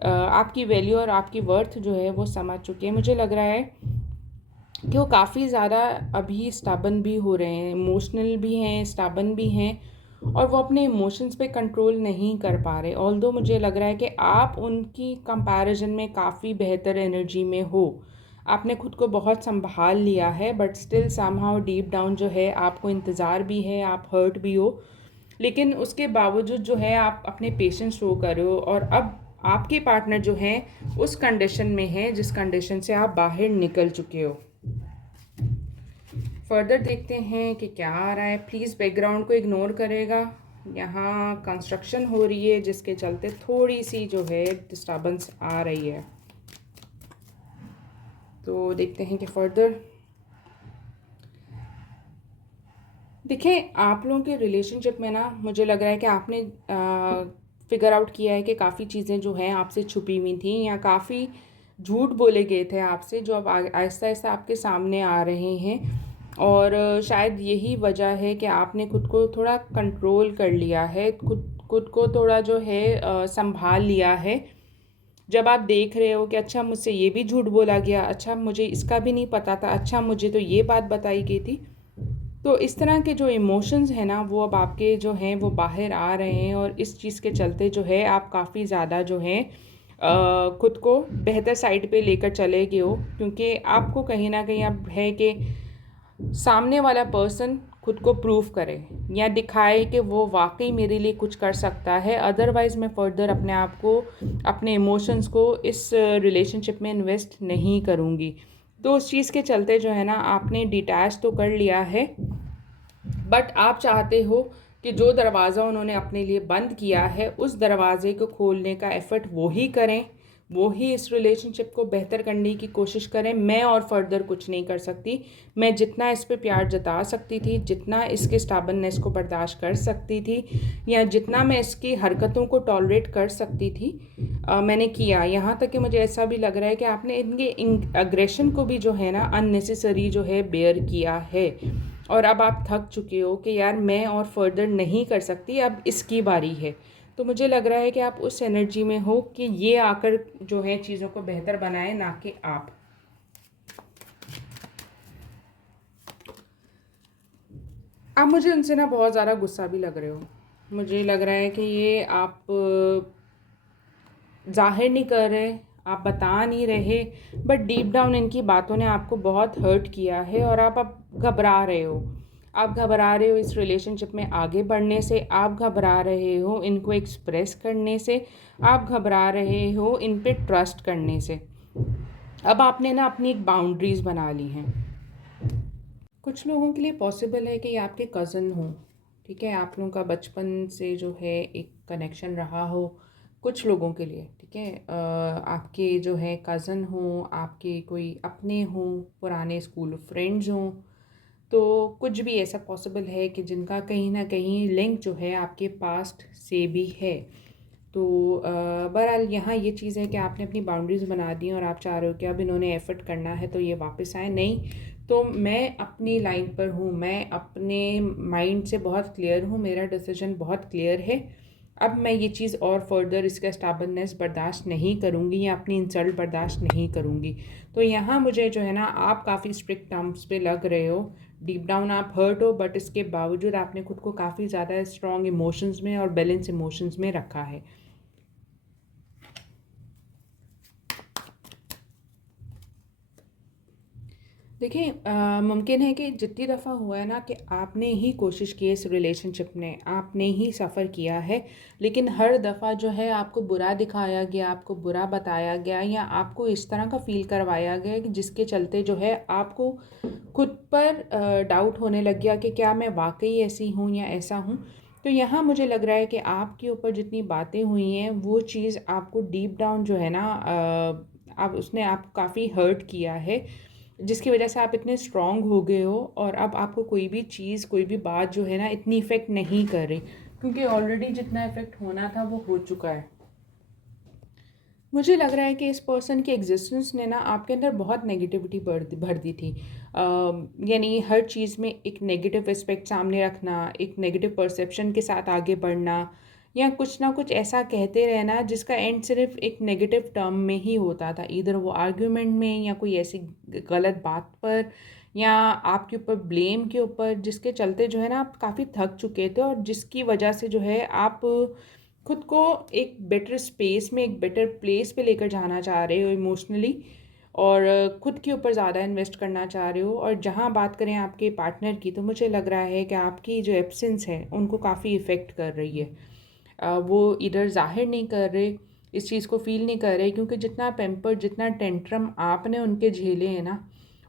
आपकी वैल्यू और आपकी वर्थ जो है वो समझ चुके हैं। मुझे लग रहा है कि वो काफ़ी ज़्यादा अभी स्टबन भी हो रहे हैं, इमोशनल भी हैं, स्टबन भी हैं, और वो अपने इमोशंस पे कंट्रोल नहीं कर पा रहे। ऑल्दो मुझे लग रहा है कि आप उनकी कंपैरिजन में काफ़ी बेहतर एनर्जी में हो, आपने खुद को बहुत संभाल लिया है, but still somehow deep down जो है आपको इंतज़ार भी है, आप हर्ट भी हो, लेकिन उसके बावजूद जो है आप अपने पेशेंस शो कर रहे हो। और अब आपके पार्टनर जो हैं उस कंडीशन में हैं जिस कंडीशन से आप बाहर निकल चुके हो। फर्दर देखते हैं कि क्या आ रहा है। प्लीज़ बैकग्राउंड को इग्नोर करेगा, यहाँ कंस्ट्रक्शन हो रही है जिसके चलते थोड़ी सी जो है डिस्टर्बेंस आ रही है। तो देखते हैं कि फर्दर देखें, आप लोगों के रिलेशनशिप में ना मुझे लग रहा है कि आपने फिगर आउट किया है कि काफ़ी चीज़ें जो हैं आपसे छुपी हुई थी, या काफ़ी झूठ बोले गए थे आपसे, जो अब आहिस्ता आहिस्ता आपके सामने आ रहे हैं। और शायद यही वजह है कि आपने खुद को थोड़ा कंट्रोल कर लिया है, खुद खुद को थोड़ा जो है संभाल लिया है। जब आप देख रहे हो कि अच्छा मुझसे ये भी झूठ बोला गया, अच्छा मुझे इसका भी नहीं पता था, अच्छा मुझे तो ये बात बताई गई थी, तो इस तरह के जो इमोशंस हैं ना वो अब आपके जो हैं वो बाहर आ रहे हैं, और इस चीज़ के चलते जो है आप काफ़ी ज़्यादा जो है खुद को बेहतर साइड पे लेकर चले गए हो, क्योंकि आपको कहीं ना कहीं अब है कि सामने वाला पर्सन खुद को प्रूव करे या दिखाए कि वो वाकई मेरे लिए कुछ कर सकता है, अदरवाइज़ मैं फ़र्दर अपने आप को, अपने इमोशंस को इस रिलेशनशिप में इन्वेस्ट नहीं करूँगी। तो उस चीज़ के चलते जो है ना आपने डिटैच तो कर लिया है, बट आप चाहते हो कि जो दरवाज़ा उन्होंने अपने लिए बंद किया है उस दरवाज़े को खोलने का एफ़र्ट वो ही करें, वो ही इस रिलेशनशिप को बेहतर करने की कोशिश करें। मैं और फर्दर कुछ नहीं कर सकती। मैं जितना इस पे प्यार जता सकती थी, जितना इसके स्टबर्ननेस को बर्दाश्त कर सकती थी, या जितना मैं इसकी हरकतों को टॉलरेट कर सकती थी, मैंने किया। यहाँ तक कि मुझे ऐसा भी लग रहा है कि आपने इनके अग्रेशन को भी जो है ना अननेसेसरी जो है बेयर किया है, और अब आप थक चुके हो कि यार मैं और फर्दर नहीं कर सकती, अब इसकी बारी है। तो मुझे लग रहा है कि आप उस एनर्जी में हो कि ये आकर जो है चीज़ों को बेहतर बनाए, ना कि आप मुझे उनसे ना बहुत ज़्यादा गुस्सा भी लग रहे हो। मुझे लग रहा है कि ये आप ज़ाहिर नहीं कर रहे, आप बता नहीं रहे, बट डीप डाउन इनकी बातों ने आपको बहुत हर्ट किया है और आप अब घबरा रहे हो। आप घबरा रहे हो इस रिलेशनशिप में आगे बढ़ने से, आप घबरा रहे हो इनको एक्सप्रेस करने से, आप घबरा रहे हो इन पे ट्रस्ट करने से। अब आपने ना अपनी एक बाउंड्रीज़ बना ली हैं। कुछ लोगों के लिए पॉसिबल है कि ये आपके कज़न हों, ठीक है, आप लोगों का बचपन से जो है एक कनेक्शन रहा हो। कुछ लोगों के लिए, ठीक है, आपके जो है कज़न हों, आपके कोई अपने हों, पुराने स्कूल फ्रेंड्स हों, तो कुछ भी ऐसा पॉसिबल है कि जिनका कहीं ना कहीं लिंक जो है आपके पास्ट से भी है। तो बहरहाल यहाँ ये चीज़ है कि आपने अपनी बाउंड्रीज़ बना दी और आप चाह रहे हो कि अब इन्होंने एफ़र्ट करना है तो ये वापस आए। नहीं, तो मैं अपनी लाइन पर हूँ, मैं अपने माइंड से बहुत क्लियर हूँ, मेरा डिसीजन बहुत क्लियर है। अब मैं ये चीज़ और फर्दर इसका स्टबर्ननेस बर्दाश्त नहीं करूँगी या अपनी इंसल्ट बर्दाश्त नहीं करूँगी। तो यहाँ मुझे जो है ना, आप काफ़ी स्ट्रिक्ट टर्म्स पे लग रहे हो, डीप डाउन आप हर्ट हो, बट इसके बावजूद आपने खुद को काफ़ी ज़्यादा स्ट्रॉन्ग इमोशंस में और बैलेंस इमोशंस में रखा है। देखिए, मुमकिन है कि जितनी दफ़ा हुआ है ना कि आपने ही कोशिश की है इस रिलेशनशिप में, आपने ही सफ़र किया है, लेकिन हर दफ़ा जो है आपको बुरा दिखाया गया, आपको बुरा बताया गया या आपको इस तरह का फ़ील करवाया गया कि जिसके चलते जो है आपको खुद पर डाउट होने लग गया कि क्या मैं वाक़ई ऐसी हूँ या ऐसा हूँ। तो यहाँ मुझे लग रहा है कि आपके ऊपर जितनी बातें हुई हैं, वो चीज़ आपको डीप डाउन जो है ना, अब उसने आपको काफ़ी हर्ट किया है, जिसकी वजह से आप इतने स्ट्रॉन्ग हो गए हो और अब आपको कोई भी चीज़, कोई भी बात जो है ना इतनी इफ़ेक्ट नहीं कर रही, क्योंकि ऑलरेडी जितना इफ़ेक्ट होना था वो हो चुका है। मुझे लग रहा है कि इस पर्सन की एग्जिस्टेंस ने ना आपके अंदर बहुत नेगेटिविटी भर भर दी थी। यानी हर चीज़ में एक नेगेटिव एस्पेक्ट सामने रखना, एक नेगेटिव परसेप्शन के साथ आगे बढ़ना, या कुछ ना कुछ ऐसा कहते रहना जिसका एंड सिर्फ एक नेगेटिव टर्म में ही होता था, इधर वो आर्ग्यूमेंट में या कोई ऐसी गलत बात पर या आपके ऊपर ब्लेम के ऊपर, जिसके चलते जो है ना आप काफ़ी थक चुके थे और जिसकी वजह से जो है आप खुद को एक बेटर स्पेस में, एक बेटर प्लेस पे लेकर जाना चाह रहे हो इमोशनली, और खुद के ऊपर ज़्यादा इन्वेस्ट करना चाह रहे हो। और जहाँ बात करें आपके पार्टनर की, तो मुझे लग रहा है कि आपकी जो एब्सेंस है उनको काफ़ी इफ़ेक्ट कर रही है। वो इधर ज़ाहिर नहीं कर रहे, इस चीज़ को फ़ील नहीं कर रहे, क्योंकि जितना पैम्पर, जितना टेंट्रम आपने उनके झेले हैं ना,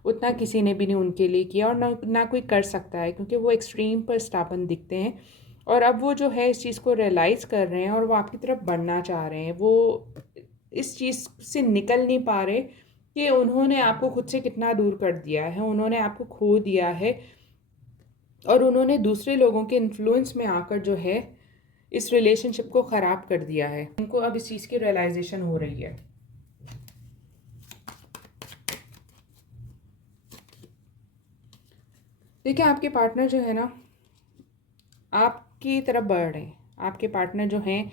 उतना किसी ने भी नहीं उनके लिए किया और ना कोई कर सकता है, क्योंकि वो एक्सट्रीम पर स्टाबन दिखते हैं। और अब वो जो है इस चीज़ को रियलाइज़ कर रहे हैं और वो आपकी तरफ बढ़ना चाह रहे हैं। वो इस चीज़ से निकल नहीं पा रहे कि उन्होंने आपको खुद से कितना दूर कर दिया है, उन्होंने आपको खो दिया है और उन्होंने दूसरे लोगों के इन्फ्लुएंस में आकर जो है इस रिलेशनशिप को ख़राब कर दिया है। उनको अब इस चीज़ की रियलाइजेशन हो रही है। देखिए, आपके पार्टनर जो है ना आपकी तरफ बढ़ रहे हैं। आपके पार्टनर जो हैं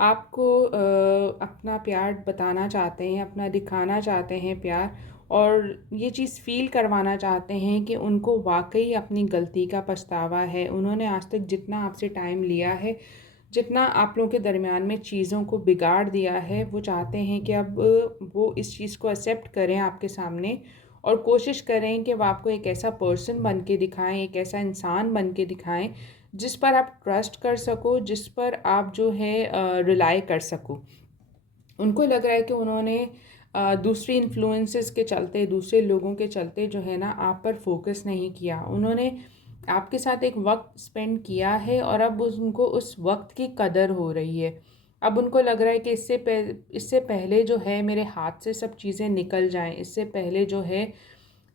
आपको अपना प्यार बताना चाहते हैं, अपना दिखाना चाहते हैं प्यार, और ये चीज़ फ़ील करवाना चाहते हैं कि उनको वाक़ई अपनी गलती का पछतावा है। उन्होंने आज तक जितना आपसे टाइम लिया है, जितना आप लोगों के दरमियान में चीज़ों को बिगाड़ दिया है, वो चाहते हैं कि अब वो इस चीज़ को एक्सेप्ट करें आपके सामने और कोशिश करें कि वो आपको एक ऐसा पर्सन बन के दिखाएँ, एक ऐसा इंसान बन के दिखाएँ जिस पर आप ट्रस्ट कर सको, जिस पर आप जो है रिलाय कर सको। उनको लग रहा है कि उन्होंने दूसरी इन्फ्लुएंसेस के चलते, दूसरे लोगों के चलते जो है ना आप पर फोकस नहीं किया। उन्होंने आपके साथ एक वक्त स्पेंड किया है और अब उनको उस वक्त की कदर हो रही है। अब उनको लग रहा है कि इससे पहले जो है मेरे हाथ से सब चीज़ें निकल जाएं, इससे पहले जो है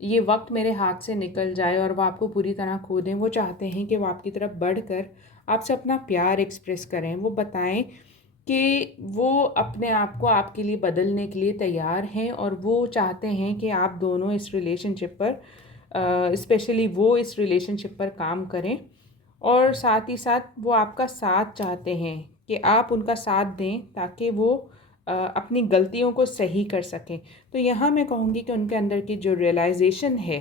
ये वक्त मेरे हाथ से निकल जाए और वो आपको पूरी तरह खो दें। वो चाहते हैं कि वो आपकी तरफ बढ़कर आपसे अपना प्यार एक्सप्रेस करें, वो बताएं कि वो अपने आप को आपके लिए बदलने के लिए तैयार हैं और वो चाहते हैं कि आप दोनों इस रिलेशनशिप पर, स्पेशली वो इस रिलेशनशिप पर काम करें, और साथ ही साथ वो आपका साथ चाहते हैं कि आप उनका साथ दें ताकि वो अपनी गलतियों को सही कर सकें। तो यहाँ मैं कहूँगी कि उनके अंदर की जो रियलाइजेशन है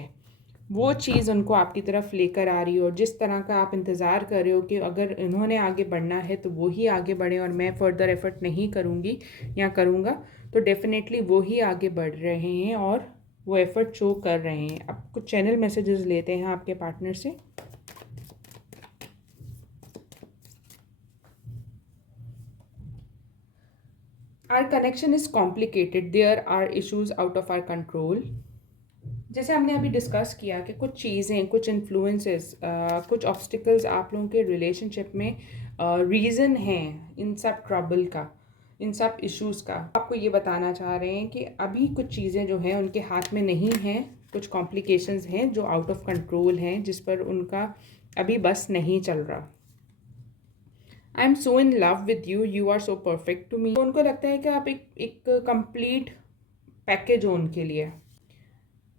वो चीज़ उनको आपकी तरफ लेकर आ रही हो, और जिस तरह का आप इंतज़ार कर रहे हो कि अगर इन्होंने आगे बढ़ना है तो वो ही आगे बढ़े और मैं फ़र्दर एफ़र्ट नहीं करूँगी या करूँगा, तो डेफ़िनेटली वो ही आगे बढ़ रहे हैं और वो एफ़र्ट शो कर रहे हैं। अब कुछ चैनल मैसेजेस लेते हैं आपके पार्टनर से। Our connection is complicated, there are issues out of our control. जैसे हमने अभी डिस्कस किया कि कुछ चीज़ें, कुछ इन्फ्लुएंसेस, कुछ ऑब्स्टिकल्स आप लोगों के रिलेशनशिप में रीज़न हैं इन सब ट्रबल का, इन सब इश्यूज़ का। आपको ये बताना चाह रहे हैं कि अभी कुछ चीज़ें जो हैं उनके हाथ में नहीं हैं, कुछ कॉम्प्लिकेशंस हैं जो आउट ऑफ कंट्रोल हैं, जिस पर उनका अभी बस नहीं चल रहा। I am so in love with you, you are so perfect to me. तो उनको लगता है कि आप एक कंप्लीट पैकेज हो उनके लिए।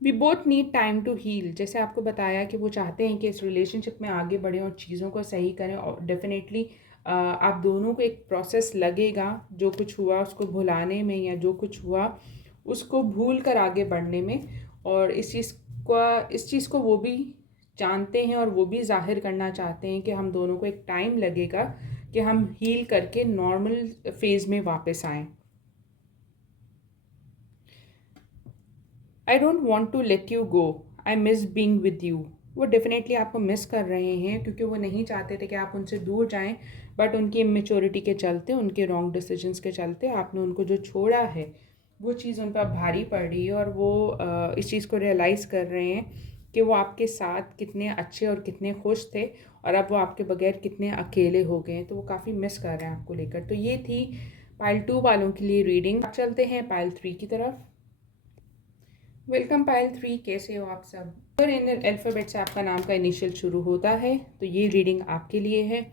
We both need time to heal, जैसे आपको बताया कि वो चाहते हैं कि इस रिलेशनशिप में आगे बढ़ें और चीज़ों को सही करें, और डेफिनेटली आप दोनों को एक प्रोसेस लगेगा जो कुछ हुआ उसको भुलाने में, या जो कुछ हुआ उसको भूल कर आगे बढ़ने में। और इस चीज़ को वो भी जानते हैं और वो भी जाहिर करना चाहते हैं कि हम दोनों को एक टाइम लगेगा कि हम हील करके नॉर्मल फेज़ में वापस आएँ। I don't want to let you go, I miss being with you. वो डेफिनेटली आपको मिस कर रहे हैं क्योंकि वो नहीं चाहते थे कि आप उनसे दूर जाएं, बट उनकी इमेच्योरिटी के चलते, उनके रॉन्ग डिसीजंस के चलते आपने उनको जो छोड़ा है वो चीज़ उन पर भारी पड़ रही है, और वो इस चीज़ को रियलाइज़ कर रहे हैं कि वो आपके साथ कितने अच्छे और कितने खुश थे, और अब वो आपके बगैर कितने अकेले हो गए हैं। तो वो काफ़ी मिस कर रहे हैं आपको लेकर। तो ये थी पाइल 2 वालों के लिए रीडिंग। अब चलते हैं पाइल 3 की तरफ। वेलकम पाइल 3, कैसे हो आप सब? अगर इन अल्फ़ाबेट से आपका नाम का इनिशियल शुरू होता है तो ये रीडिंग आपके लिए है।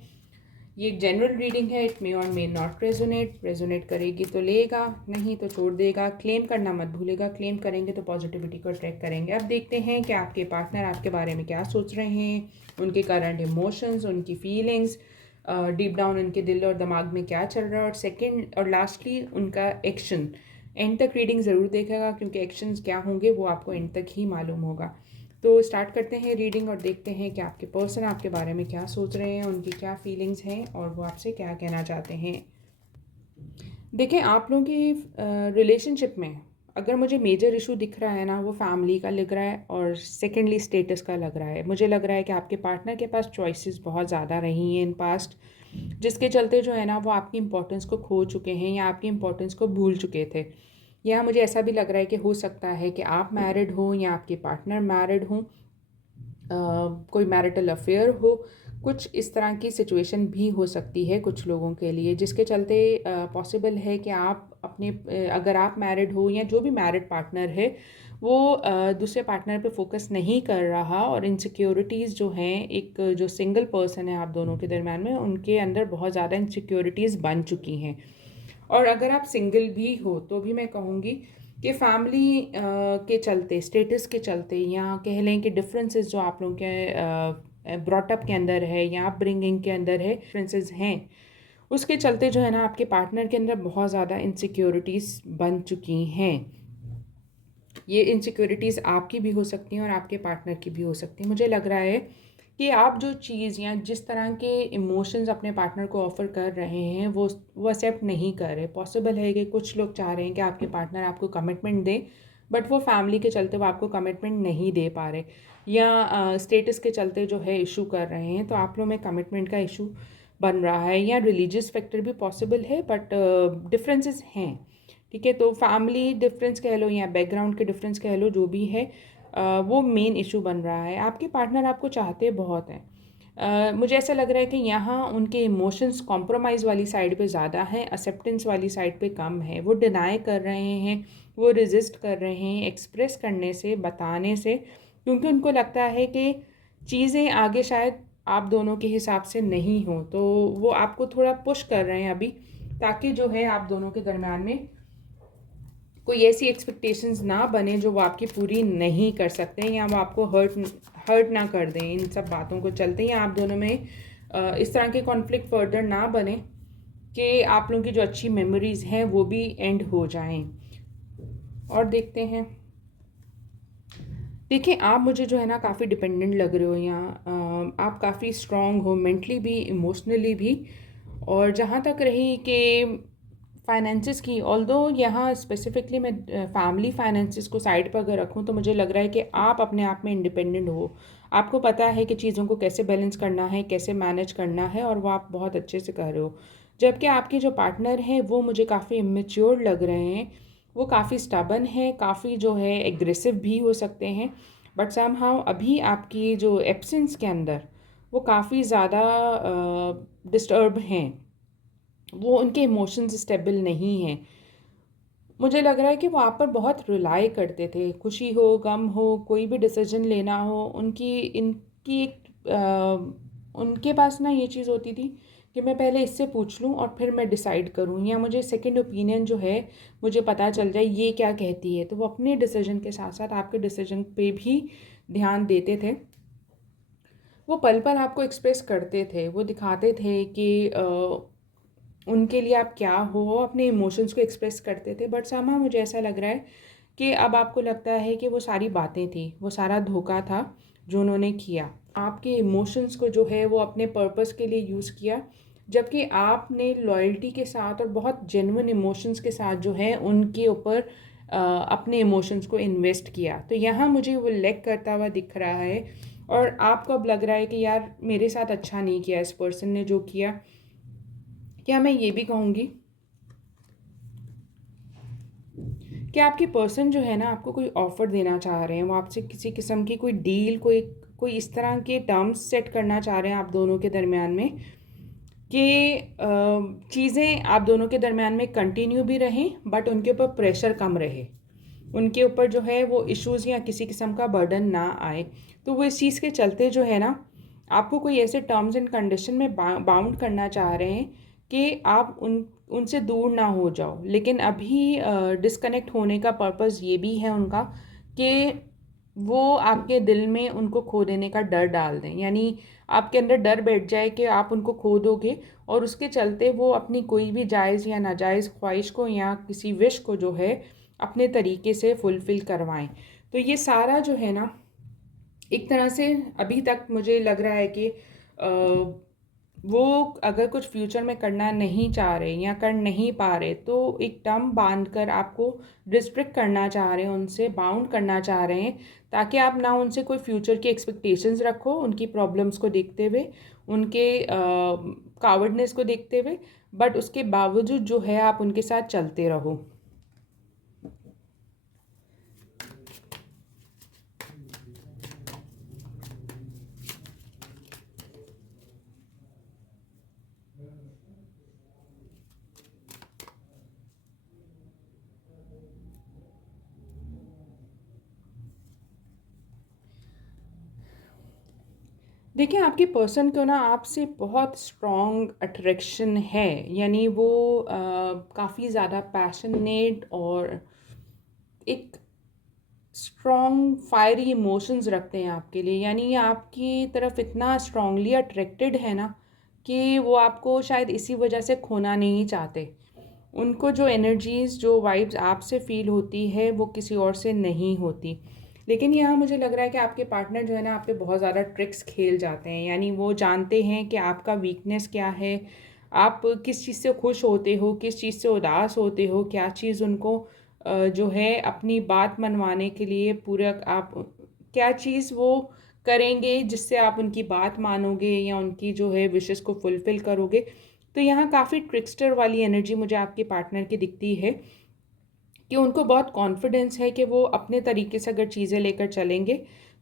ये एक जनरल रीडिंग है, इट मे और मे नॉट रेजोनेट करेगी तो लेगा, नहीं तो छोड़ देगा। क्लेम करना मत भूलेगा, क्लेम करेंगे तो पॉजिटिविटी को ट्रैक करेंगे। अब देखते हैं कि आपके पार्टनर आपके बारे में क्या सोच रहे हैं, उनके करंट इमोशंस, उनकी फीलिंग्स, डीप डाउन उनके दिल और दिमाग में क्या चल रहा है, और सेकेंड और लास्टली उनका एक्शन। एंड तक रीडिंग ज़रूर देखेगा क्योंकि एक्शंस क्या होंगे वो आपको एंड तक ही मालूम होगा। तो स्टार्ट करते हैं रीडिंग और देखते हैं कि आपके पर्सन आपके बारे में क्या सोच रहे हैं, उनकी क्या फीलिंग्स हैं और वो आपसे क्या कहना चाहते हैं। देखें, आप लोगों की रिलेशनशिप में अगर मुझे मेजर इशू दिख रहा है ना, वो फैमिली का लग रहा है और सेकेंडली स्टेटस का लग रहा है। मुझे लग रहा है कि आपके पार्टनर के पास चॉइसेस बहुत ज़्यादा रही हैं इन पास्ट, जिसके चलते जो है ना वो आपकी इंपॉर्टेंस को खो चुके हैं या आपकी इंपॉर्टेंस को भूल चुके थे। या मुझे ऐसा भी लग रहा है कि हो सकता है कि आप मैरिड हो या आपके पार्टनर मैरिड हो, कोई मैरिटल अफेयर हो, कुछ इस तरह की सिचुएशन भी हो सकती है कुछ लोगों के लिए, जिसके चलते पॉसिबल है कि आप अपने अगर आप मैरिड हो या जो भी मैरिड पार्टनर है वो दूसरे पार्टनर पे फोकस नहीं कर रहा, और इनसिक्योरिटीज़ जो हैं, एक जो सिंगल पर्सन है आप दोनों के दरम्यान में, उनके अंदर बहुत ज़्यादा इनसिक्योरिटीज़ बन चुकी हैं। और अगर आप सिंगल भी हो तो भी मैं कहूँगी कि फैमिली के चलते, स्टेटस के चलते, या कह लें कि डिफरेंसेस जो आप लोगों के ब्रॉटअप के अंदर है या अपब्रिंगिंग के अंदर है, डिफरेंसेस हैं, उसके चलते जो है ना आपके पार्टनर के अंदर बहुत ज़्यादा इनसिक्योरिटीज़ बन चुकी हैं। ये इनसिक्योरिटीज़ आपकी भी हो सकती हैं और आपके पार्टनर की भी हो सकती हैं। मुझे लग रहा है कि आप जो चीज़ या जिस तरह के इमोशंस अपने पार्टनर को ऑफ़र कर रहे हैं वो एक्सेप्ट नहीं कर रहे। पॉसिबल है कि कुछ लोग चाह रहे हैं कि आपके पार्टनर आपको कमिटमेंट दें, बट वो फैमिली के चलते वो आपको कमिटमेंट नहीं दे पा रहे, या स्टेटस के चलते जो है इशू कर रहे हैं। तो आप लोगों में कमिटमेंट का इशू बन रहा है, या रिलीजियस फैक्टर भी पॉसिबल है, बट डिफरेंसेस हैं। ठीक है, तो फैमिली डिफरेंस कह लो या बैकग्राउंड के डिफरेंस कह लो, जो भी है वो मेन इशू बन रहा है। आपके पार्टनर आपको चाहते बहुत हैं। मुझे ऐसा लग रहा है कि यहाँ उनके इमोशंस कॉम्प्रोमाइज़ वाली साइड पे ज़्यादा हैं, एक्सेप्टेंस वाली साइड पे कम है। वो डिनाई कर रहे हैं, वो रेजिस्ट कर रहे हैं एक्सप्रेस करने से, बताने से, क्योंकि उनको लगता है कि चीज़ें आगे शायद आप दोनों के हिसाब से नहीं हो। तो वो आपको थोड़ा पुश कर रहे हैं अभी, ताकि जो है आप दोनों के दरम्यान में कोई ऐसी एक्सपेक्टेशंस ना बने जो वो आपकी पूरी नहीं कर सकते, या वो आपको हर्ट ना कर दें इन सब बातों को चलते, या आप दोनों में इस तरह के कॉन्फ्लिक्ट फर्दर ना बने कि आप लोगों की जो अच्छी मेमोरीज़ हैं वो भी एंड हो जाएं। और देखते हैं, देखिए, आप मुझे जो है ना काफ़ी डिपेंडेंट लग रहे हो यहाँ। आप काफ़ी स्ट्रॉन्ग हो मेंटली भी, इमोशनली भी। और जहाँ तक रही कि फाइनेंसिस की, ऑल्दो यहाँ स्पेसिफिकली मैं फैमिली फाइनेंसिस को साइड पर अगर रखूँ तो मुझे लग रहा है कि आप अपने आप में इंडिपेंडेंट हो। आपको पता है कि चीज़ों को कैसे बैलेंस करना है, कैसे मैनेज करना है, और वो आप बहुत अच्छे से कर रहे हो। जबकि आपके जो पार्टनर हैं वो मुझे काफ़ी इमेच्योर लग रहे हैं। वो काफ़ी स्टबर्न है, काफ़ी जो है एग्रेसिव भी हो सकते हैं। बट समहाउ अभी आपकी जो एब्सेंस के अंदर वो काफ़ी ज़्यादा डिस्टर्ब हैं। वो उनके इमोशंस स्टेबल नहीं हैं। मुझे लग रहा है कि वो आप पर बहुत रिलाई करते थे, खुशी हो, गम हो, कोई भी डिसीजन लेना हो, इनकी एक उनके पास ना ये चीज़ होती थी कि मैं पहले इससे पूछ लूँ और फिर मैं डिसाइड करूँ, या मुझे सेकंड ओपिनियन जो है मुझे पता चल जाए ये क्या कहती है। तो वो अपने डिसीजन के साथ साथ आपके डिसीजन पे भी ध्यान देते थे। वो पल पल आपको एक्सप्रेस करते थे, वो दिखाते थे कि उनके लिए आप क्या हो, वो अपने इमोशंस को एक्सप्रेस करते थे। बट समहाउ मुझे ऐसा लग रहा है कि अब आपको लगता है कि वो सारी बातें थी, वो सारा धोखा था जो उन्होंने किया। आपके इमोशंस को जो है वो अपने पर्पस के लिए यूज़ किया, जबकि आपने लॉयल्टी के साथ और बहुत जेन्युइन इमोशंस के साथ जो है उनके ऊपर अपने इमोशंस को इन्वेस्ट किया। तो यहाँ मुझे वो लैक करता हुआ दिख रहा है, और आपको अब लग रहा है कि यार मेरे साथ अच्छा नहीं किया इस पर्सन ने जो किया। क्या मैं ये भी कहूँगी कि आपके पर्सन जो है ना आपको कोई ऑफ़र देना चाह रहे हैं, वो आपसे किसी किस्म की कोई डील, कोई कोई इस तरह के टर्म्स सेट करना चाह रहे हैं आप दोनों के दरमियान में कि चीज़ें आप दोनों के दरमियान में कंटिन्यू भी रहें, बट उनके ऊपर प्रेशर कम रहे, उनके ऊपर जो है वो इश्यूज़ या किसी किस्म का बर्डन ना आए। तो वो इस चीज़ के चलते जो है ना आपको कोई ऐसे टर्म्स एंड कंडीशन में बाउंड करना चाह रहे हैं कि आप उनसे दूर ना हो जाओ। लेकिन अभी डिस्कनेक्ट होने का पर्पस ये भी है उनका कि वो आपके दिल में उनको खो देने का डर डाल दें, यानी आपके अंदर डर बैठ जाए कि आप उनको खो दोगे, और उसके चलते वो अपनी कोई भी जायज़ या नाजायज़ ख्वाहिश को या किसी विश को जो है अपने तरीके से फुलफ़िल करवाएं। तो ये सारा जो है ना एक तरह से अभी तक मुझे लग रहा है कि वो अगर कुछ फ्यूचर में करना नहीं चाह रहे या कर नहीं पा रहे तो एक टर्म बांध कर आपको रिस्ट्रिक्ट करना चाह रहे हैं, उनसे बाउंड करना चाह रहे हैं, ताकि आप ना उनसे कोई फ्यूचर की एक्सपेक्टेशंस रखो उनकी प्रॉब्लम्स को देखते हुए, उनके कावर्डनेस को देखते हुए, बट उसके बावजूद जो है आप उनके साथ चलते रहो। देखिए, आपके पर्सन को ना आपसे बहुत स्ट्रॉन्ग अट्रैक्शन है, यानी वो काफ़ी ज़्यादा पैशनेट और एक स्ट्रॉन्ग फायरी इमोशंस रखते हैं आपके लिए, यानी ये आपकी तरफ इतना स्ट्रॉन्गली अट्रैक्टेड है ना कि वो आपको शायद इसी वजह से खोना नहीं चाहते। उनको जो एनर्जीज़, जो वाइब्स आपसे फ़ील होती है वो किसी और से नहीं होती। लेकिन यहाँ मुझे लग रहा है कि आपके पार्टनर जो है ना आप पे बहुत ज़्यादा ट्रिक्स खेल जाते हैं, यानी वो जानते हैं कि आपका वीकनेस क्या है, आप किस चीज़ से खुश होते हो, किस चीज़ से उदास होते हो, क्या चीज़ उनको जो है अपनी बात मनवाने के लिए पूरा आप क्या चीज़ वो करेंगे जिससे आप उनकी बात मानोगे या उनकी जो है विशेस को फुलफ़िल करोगे। तो यहाँ काफ़ी ट्रिक्स्टर वाली एनर्जी मुझे आपके पार्टनर की दिखती है कि उनको बहुत कॉन्फिडेंस है कि वो अपने तरीके से अगर चीज़ें लेकर चलेंगे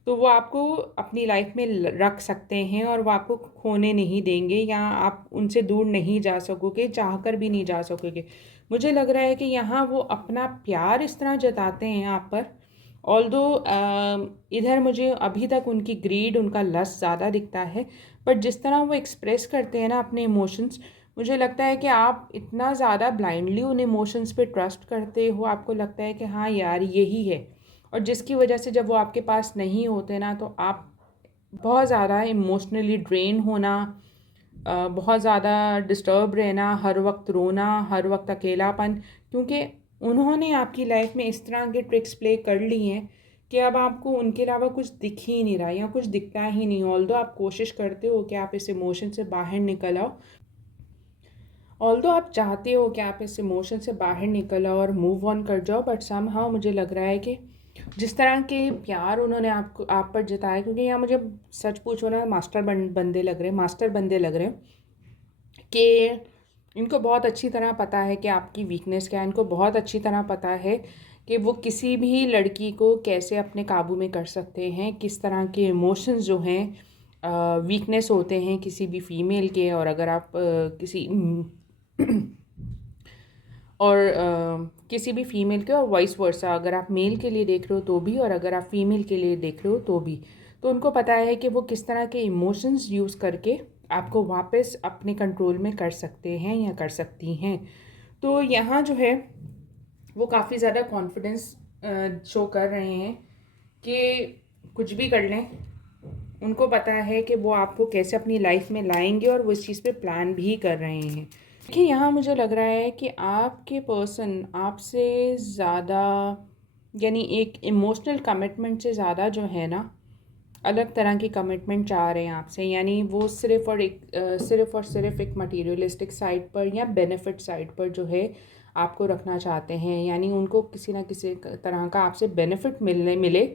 तो वो आपको अपनी लाइफ में रख सकते हैं, और वो आपको खोने नहीं देंगे या आप उनसे दूर नहीं जा सकोगे, चाह कर भी नहीं जा सकोगे। मुझे लग रहा है कि यहाँ वो अपना प्यार इस तरह जताते हैं आप पर, ऑल्दो इधर मुझे अभी तक उनकी ग्रीड, उनका लस्ट ज़्यादा दिखता है। बट जिस तरह वो एक्सप्रेस करते हैं ना अपने इमोशंस, मुझे लगता है कि आप इतना ज़्यादा ब्लाइंडली उन इमोशंस पे ट्रस्ट करते हो, आपको लगता है कि हाँ यार यही है, और जिसकी वजह से जब वो आपके पास नहीं होते ना तो आप बहुत ज़्यादा इमोशनली ड्रेन होना, बहुत ज़्यादा डिस्टर्ब रहना, हर वक्त रोना, हर वक्त अकेलापन, क्योंकि उन्होंने आपकी लाइफ में इस तरह के ट्रिक्स प्ले कर ली हैं कि अब आपको उनके अलावा कुछ दिख ही नहीं रहा या कुछ दिखता ही नहीं। ऑल्दो आप कोशिश करते हो कि आप इस इमोशन से बाहर निकल आओ, ऑल्दो आप चाहते हो कि आप इस इमोशन से बाहर निकल आओ और मूव ऑन कर जाओ, बट समहाउ मुझे लग रहा है कि जिस तरह के प्यार उन्होंने आप पर जताया, क्योंकि यहाँ मुझे सच पूछो ना बंदे लग रहे हैं, मास्टर बंदे लग रहे हैं कि इनको बहुत अच्छी तरह पता है कि आपकी वीकनेस क्या है। इनको बहुत अच्छी तरह पता है कि वो किसी भी लड़की को कैसे अपने काबू में कर सकते हैं, किस तरह के इमोशंस जो हैं वीकनेस होते हैं किसी भी फीमेल के। और अगर आप किसी और किसी भी फीमेल के और वाइस वर्सा, अगर आप मेल के लिए देख रहे हो तो भी और अगर आप फीमेल के लिए देख रहे हो तो भी, तो उनको पता है कि वो किस तरह के इमोशंस यूज़ करके आपको वापस अपने कंट्रोल में कर सकते हैं या कर सकती हैं। तो यहाँ जो है वो काफ़ी ज़्यादा कॉन्फिडेंस शो कर रहे हैं कि कुछ भी कर लें, उनको पता है कि वो आपको कैसे अपनी लाइफ में लाएंगे और वो इस चीज़ पे प्लान भी कर रहे हैं। देखिए यहाँ मुझे लग रहा है कि आपके पर्सन आपसे ज़्यादा, यानी एक इमोशनल कमिटमेंट से ज़्यादा जो है ना, अलग तरह की कमिटमेंट चाह रहे हैं आपसे। यानी वो सिर्फ़ और सिर्फ एक मटीरियलिस्टिक साइड पर या बेनिफिट साइड पर जो है आपको रखना चाहते हैं। यानी उनको किसी ना किसी तरह का आपसे बेनिफिट मिले,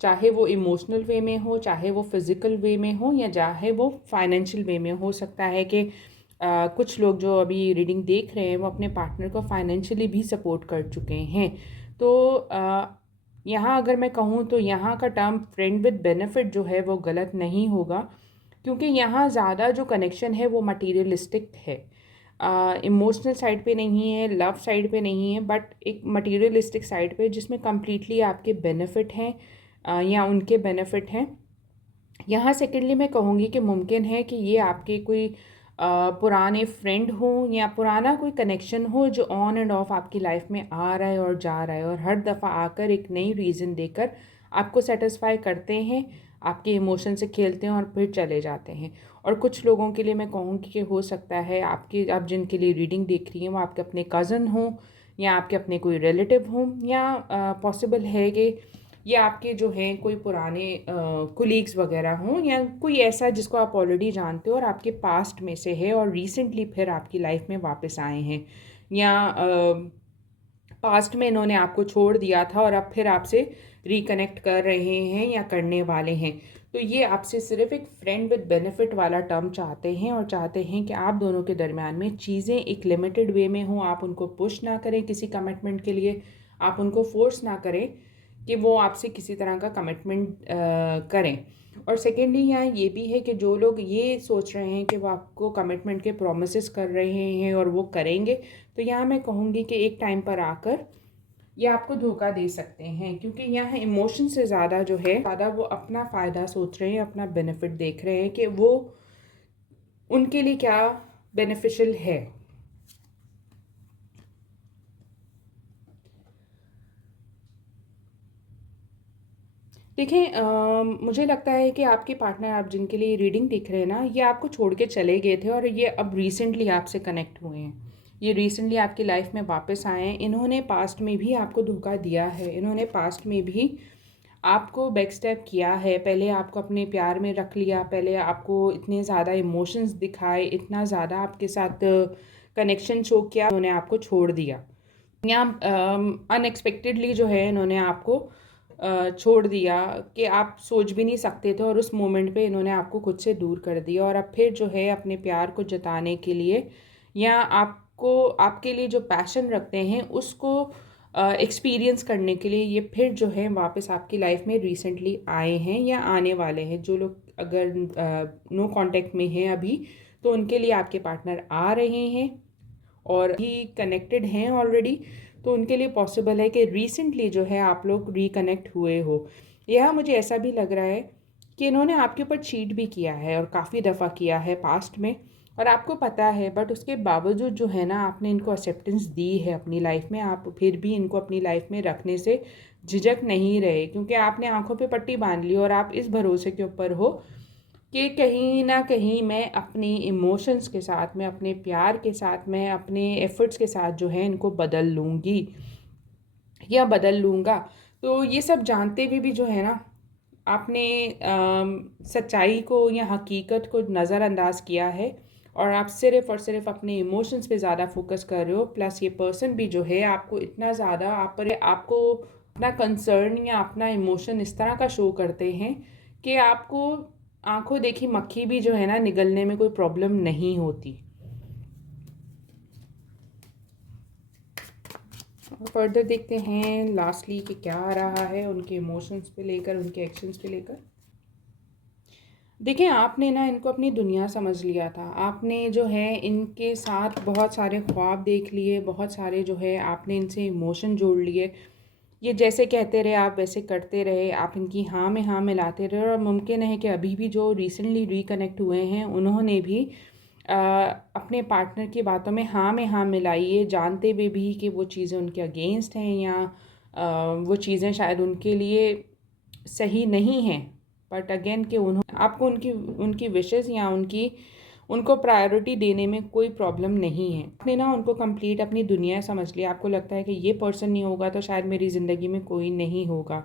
चाहे वो इमोशनल वे में हो, चाहे वो फिज़िकल वे में हो, या चाहे वो फाइनेंशियल वे में हो। सकता है कि कुछ लोग जो अभी रीडिंग देख रहे हैं वो अपने पार्टनर को फाइनेंशियली भी सपोर्ट कर चुके हैं। तो यहाँ अगर मैं कहूँ तो यहाँ का टर्म फ्रेंड विद बेनिफिट जो है वो गलत नहीं होगा, क्योंकि यहाँ ज़्यादा जो कनेक्शन है वो मटीरियलिस्टिक है, इमोशनल साइड पे नहीं है, लव साइड पे नहीं है, बट एक मटीरियलिस्टिक साइड पे जिसमें कम्प्लीटली आपके बेनिफिट हैं या उनके बेनिफिट हैं। यहाँ सेकेंडली मैं कहूँगी कि मुमकिन है कि ये आपके कोई पुराने फ्रेंड हो या पुराना कोई कनेक्शन हो जो ऑन एंड ऑफ आपकी लाइफ में आ रहा है और जा रहा है, और हर दफ़ा आकर एक नई रीज़न देकर आपको सेटिस्फाई करते हैं, आपके इमोशन से खेलते हैं और फिर चले जाते हैं। और कुछ लोगों के लिए मैं कहूँगी कि हो सकता है आप जिनके लिए रीडिंग देख रही हैं वो आपके अपने कज़न हों या आपके अपने कोई रिलेटिव हों, या पॉसिबल है कि ये आपके जो हैं कोई पुराने कोलीग्स वगैरह हों, या कोई ऐसा जिसको आप ऑलरेडी जानते हो और आपके पास्ट में से है और रिसेंटली फिर आपकी लाइफ में वापस आए हैं, या पास्ट में इन्होंने आपको छोड़ दिया था और अब फिर आपसे रिकनेक्ट कर रहे हैं या करने वाले हैं। तो ये आपसे सिर्फ एक फ्रेंड विद बेनिफिट वाला टर्म चाहते हैं और चाहते हैं कि आप दोनों के दरमियान में चीज़ें एक लिमिटेड वे में हों, आप उनको पुश ना करें किसी कमिटमेंट के लिए, आप उनको फोर्स ना करें कि वो आपसे किसी तरह का कमिटमेंट करें। और सेकेंडली यहाँ ये भी है कि जो लोग ये सोच रहे हैं कि वो आपको कमिटमेंट के प्रोमिसेस कर रहे हैं और वो करेंगे, तो यहाँ मैं कहूँगी कि एक टाइम पर आकर ये आपको धोखा दे सकते हैं, क्योंकि यहाँ इमोशन से ज़्यादा जो है वो अपना फ़ायदा सोच रहे हैं, अपना बेनिफिट देख रहे हैं कि वो उनके लिए क्या बेनिफिशियल है। देखिए मुझे लगता है कि आपके पार्टनर, आप जिनके लिए रीडिंग देख रहे हैं ना, ये आपको छोड़ के चले गए थे और ये अब रिसेंटली आपसे कनेक्ट हुए हैं, ये रिसेंटली आपकी लाइफ में वापस आए हैं। इन्होंने पास्ट में भी आपको धोखा दिया है, इन्होंने पास्ट में भी आपको बैक स्टेप किया है, पहले आपको अपने प्यार में रख लिया, पहले आपको इतने ज़्यादा इमोशंस दिखाए, इतना ज़्यादा आपके साथ कनेक्शन शो किया, उन्होंने आपको छोड़ दिया, या अनएक्सपेक्टेडली जो है इन्होंने आपको छोड़ दिया कि आप सोच भी नहीं सकते थे, और उस मोमेंट पे इन्होंने आपको खुद से दूर कर दिया। और अब फिर जो है अपने प्यार को जताने के लिए या आपको आपके लिए जो पैशन रखते हैं उसको एक्सपीरियंस करने के लिए ये फिर जो है वापस आपकी लाइफ में रिसेंटली आए हैं या आने वाले हैं। जो लोग अगर नो कांटेक्ट में हैं अभी, तो उनके लिए आपके पार्टनर आ रहे हैं और भी कनेक्टेड हैं ऑलरेडी, तो उनके लिए पॉसिबल है कि रिसेंटली जो है आप लोग रिकनेक्ट हुए हो। यह मुझे ऐसा भी लग रहा है कि इन्होंने आपके ऊपर चीट भी किया है और काफ़ी दफ़ा किया है पास्ट में, और आपको पता है, बट उसके बावजूद जो है ना आपने इनको एक्सेप्टेंस दी है अपनी लाइफ में, आप फिर भी इनको अपनी लाइफ में रखने से झिझक नहीं रहे, क्योंकि आपने आंखों पे पट्टी बांध ली और आप इस भरोसे के ऊपर हो कि कहीं ना कहीं मैं अपनी इमोशंस के साथ, मैं अपने प्यार के साथ, मैं अपने एफ़र्ट्स के साथ जो है इनको बदल लूँगी या बदल लूँगा। तो ये सब जानते हुए भी जो है ना, आपने सच्चाई को या हकीकत को नज़रअंदाज किया है और आप सिर्फ़ और सिर्फ़ अपने इमोशंस पे ज़्यादा फ़ोकस कर रहे हो। प्लस ये पर्सन भी जो है आपको इतना ज़्यादा आपको अपना कंसर्न या अपना इमोशन इस तरह का शो करते हैं कि आपको आँखों देखी मक्खी भी जो है ना निगलने में कोई प्रॉब्लम नहीं होती। फर्दर देखते हैं लास्टली कि क्या आ रहा है उनके इमोशंस पे लेकर, उनके एक्शंस पे लेकर। देखिए, आपने ना इनको अपनी दुनिया समझ लिया था। आपने जो है इनके साथ बहुत सारे ख्वाब देख लिए, बहुत सारे जो है आपने इनसे इमोशन जोड़ लिए। ये जैसे कहते रहे आप वैसे करते रहे, आप इनकी हाँ में हाँ मिलाते रहे और मुमकिन है कि अभी भी जो रिसेंटली रिकनेक्ट हुए हैं उन्होंने भी अ, अपने पार्टनर की बातों में हाँ मिलाई है, जानते हुए भी कि वो चीज़ें उनके अगेंस्ट हैं या वो चीज़ें शायद उनके लिए सही नहीं हैं। बट अगेन कि उन्होंने आपको उनकी उनकी विशेज़ या उनको प्रायोरिटी देने में कोई प्रॉब्लम नहीं है। आपने ना उनको कंप्लीट अपनी दुनिया समझ लिया। आपको लगता है कि ये पर्सन नहीं होगा तो शायद मेरी ज़िंदगी में कोई नहीं होगा।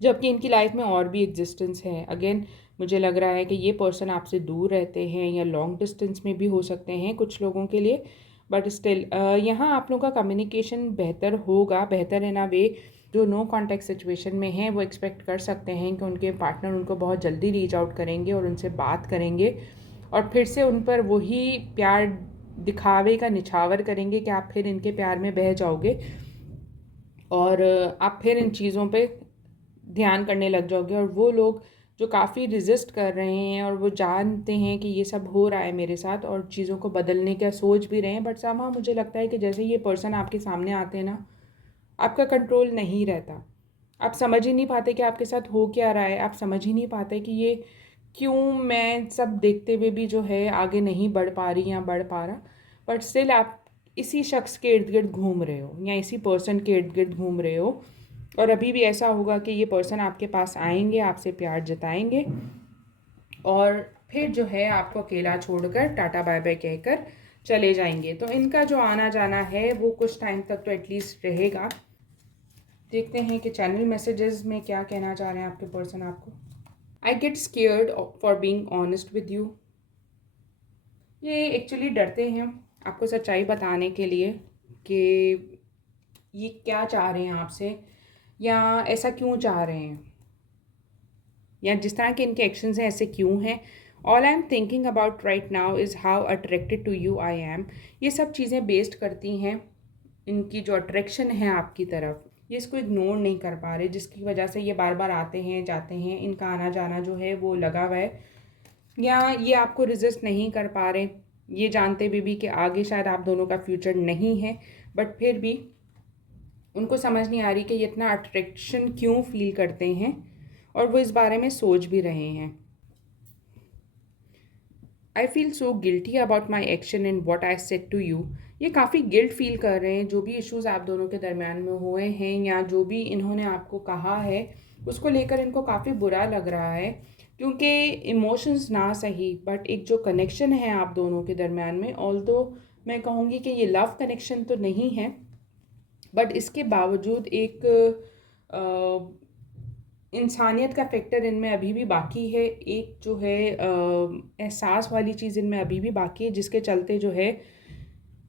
जबकि इनकी लाइफ में और भी एग्जिस्टेंस है। अगेन मुझे लग रहा है कि ये पर्सन आपसे दूर रहते हैं या लॉन्ग डिस्टेंस में भी हो सकते हैं कुछ लोगों के लिए। बट स्टिल यहाँ आप लोगों का कम्युनिकेशन बेहतर होगा, बेहतर इन अ वे। जो नो कॉन्टैक्ट सिचुएशन में हैं वो एक्सपेक्ट कर सकते हैं कि उनके पार्टनर उनको बहुत जल्दी रीच आउट करेंगे और उनसे बात करेंगे और फिर से उन पर वही प्यार दिखावे का निछावर करेंगे कि आप फिर इनके प्यार में बह जाओगे और आप फिर इन चीज़ों पे ध्यान करने लग जाओगे। और वो लोग जो काफ़ी रेजिस्ट कर रहे हैं और वो जानते हैं कि ये सब हो रहा है मेरे साथ और चीज़ों को बदलने का सोच भी रहे हैं, बट समहाउ मुझे लगता है कि जैसे ये पर्सन आपके सामने आते हैं ना, आपका कंट्रोल नहीं रहता। आप समझ ही नहीं पाते कि आपके साथ हो क्या रहा है, आप समझ ही नहीं पाते कि ये क्यों, मैं सब देखते हुए भी जो है आगे नहीं बढ़ पा रही या बढ़ पा रहा। बट स्टिल आप इसी शख्स के इर्द गिर्द घूम रहे हो या इसी पर्सन के इर्द गिर्द घूम रहे हो और अभी भी ऐसा होगा कि ये पर्सन आपके पास आएंगे, आपसे प्यार जताएंगे और फिर जो है आपको अकेला छोड़कर टाटा बाय बाय कहकर चले जाएंगे। तो इनका जो आना जाना है वो कुछ टाइम तक तो एटलीस्ट रहेगा। देखते हैं कि चैनल मैसेजेस में क्या कहना चाह रहे हैं आपके पर्सन आपको। I get scared for being honest with you. ये एक्चुअली डरते हैं आपको सच्चाई बताने के लिए कि ये क्या चाह रहे हैं आपसे या ऐसा क्यों चाह रहे हैं या जिस तरह के इनके एक्शंस हैं ऐसे क्यों हैं। All I am thinking about right now is how attracted to you I am. ये सब चीज़ें बेस्ड करती हैं इनकी जो अट्रैक्शन है आपकी तरफ, ये इसको इग्नोर नहीं कर पा रहे, जिसकी वजह से ये बार बार आते हैं जाते हैं। इनका आना जाना जो है वो लगा हुआ है या ये आपको रेजिस्ट नहीं कर पा रहे, ये जानते भी कि आगे शायद आप दोनों का फ्यूचर नहीं है। बट फिर भी उनको समझ नहीं आ रही कि ये इतना अट्रैक्शन क्यों फील करते हैं और वो इस बारे में सोच भी रहे हैं। I feel so guilty about my action and what I said to you. ये काफ़ी गिल्ट फील कर रहे हैं जो भी इश्यूज़ आप दोनों के दरमियान में हुए हैं या जो भी इन्होंने आपको कहा है उसको लेकर इनको काफ़ी बुरा लग रहा है। क्योंकि इमोशंस ना सही बट एक जो कनेक्शन है आप दोनों के दरमियान में, ऑल्दो मैं कहूँगी कि ये लव कनेक्शन तो नहीं है, बट इसके बावजूद एक इंसानियत का फैक्टर इनमें अभी भी बाकी है। एक जो है एहसास वाली चीज़ इनमें अभी भी बाकी है, जिसके चलते जो है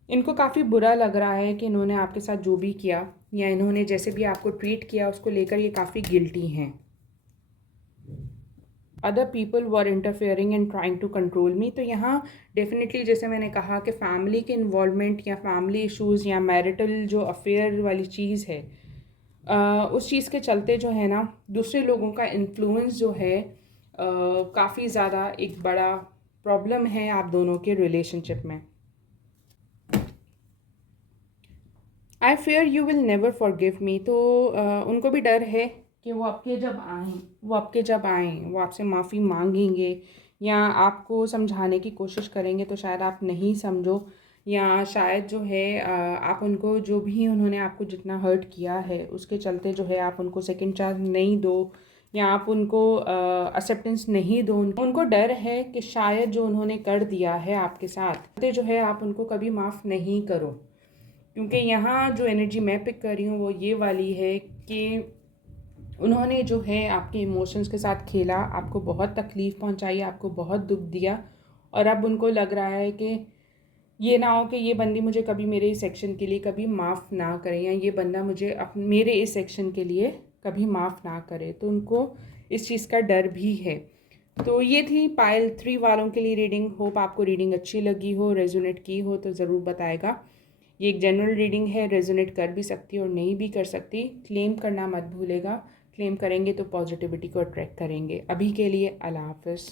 इनको काफ़ी बुरा लग रहा है कि इन्होंने आपके साथ जो भी किया या इन्होंने जैसे भी आपको ट्रीट किया उसको लेकर ये काफ़ी गिल्टी हैं। Other people were interfering and trying to control me. तो यहाँ डेफिनेटली जैसे मैंने कहा कि फ़ैमिली के इन्वॉल्वमेंट या फैमिली इश्यूज़ या मैरिटल जो अफेयर वाली चीज़ है, उस चीज़ के चलते जो है ना दूसरे लोगों का इन्फ्लुएंस जो है काफ़ी ज़्यादा एक बड़ा प्रॉब्लम है आप दोनों के रिलेशनशिप में। I fear you will never forgive me. तो उनको भी डर है कि वो आपसे माफ़ी मांगेंगे या आपको समझाने की कोशिश करेंगे तो शायद आप नहीं समझो या शायद जो है आप उनको जो भी उन्होंने आपको जितना हर्ट किया है उसके चलते जो है आप उनको सेकंड चांस नहीं दो या आप उनको एक्सेप्टेंस नहीं दो। उनको डर है कि शायद जो उन्होंने कर दिया है आपके साथ जो है आप उनको कभी माफ़ नहीं करो। क्योंकि यहाँ जो एनर्जी मैं पिक कर रही हूँ वो ये वाली है कि उन्होंने जो है आपके इमोशंस के साथ खेला, आपको बहुत तकलीफ़ पहुंचाई, आपको बहुत दुख दिया, और अब उनको लग रहा है कि ये ना हो कि ये बंदी मुझे कभी मेरे इस एक्शन के लिए कभी माफ़ ना करे, या ये बंदा मुझे मेरे इस एक्शन के लिए कभी माफ़ ना करे। तो उनको इस चीज़ का डर भी है। तो ये थी पाइल 3 वालों के लिए रीडिंग। होप आपको रीडिंग अच्छी लगी हो, रेजोनेट की हो तो ज़रूर बताएगा। ये एक जनरल रीडिंग है, रेजोनेट कर भी सकती है और नहीं भी कर सकती। क्लेम करना मत भूलेगा, क्लेम करेंगे तो पॉजिटिविटी को अट्रैक्ट करेंगे। अभी के लिए अल्लाह हाफ़िज़।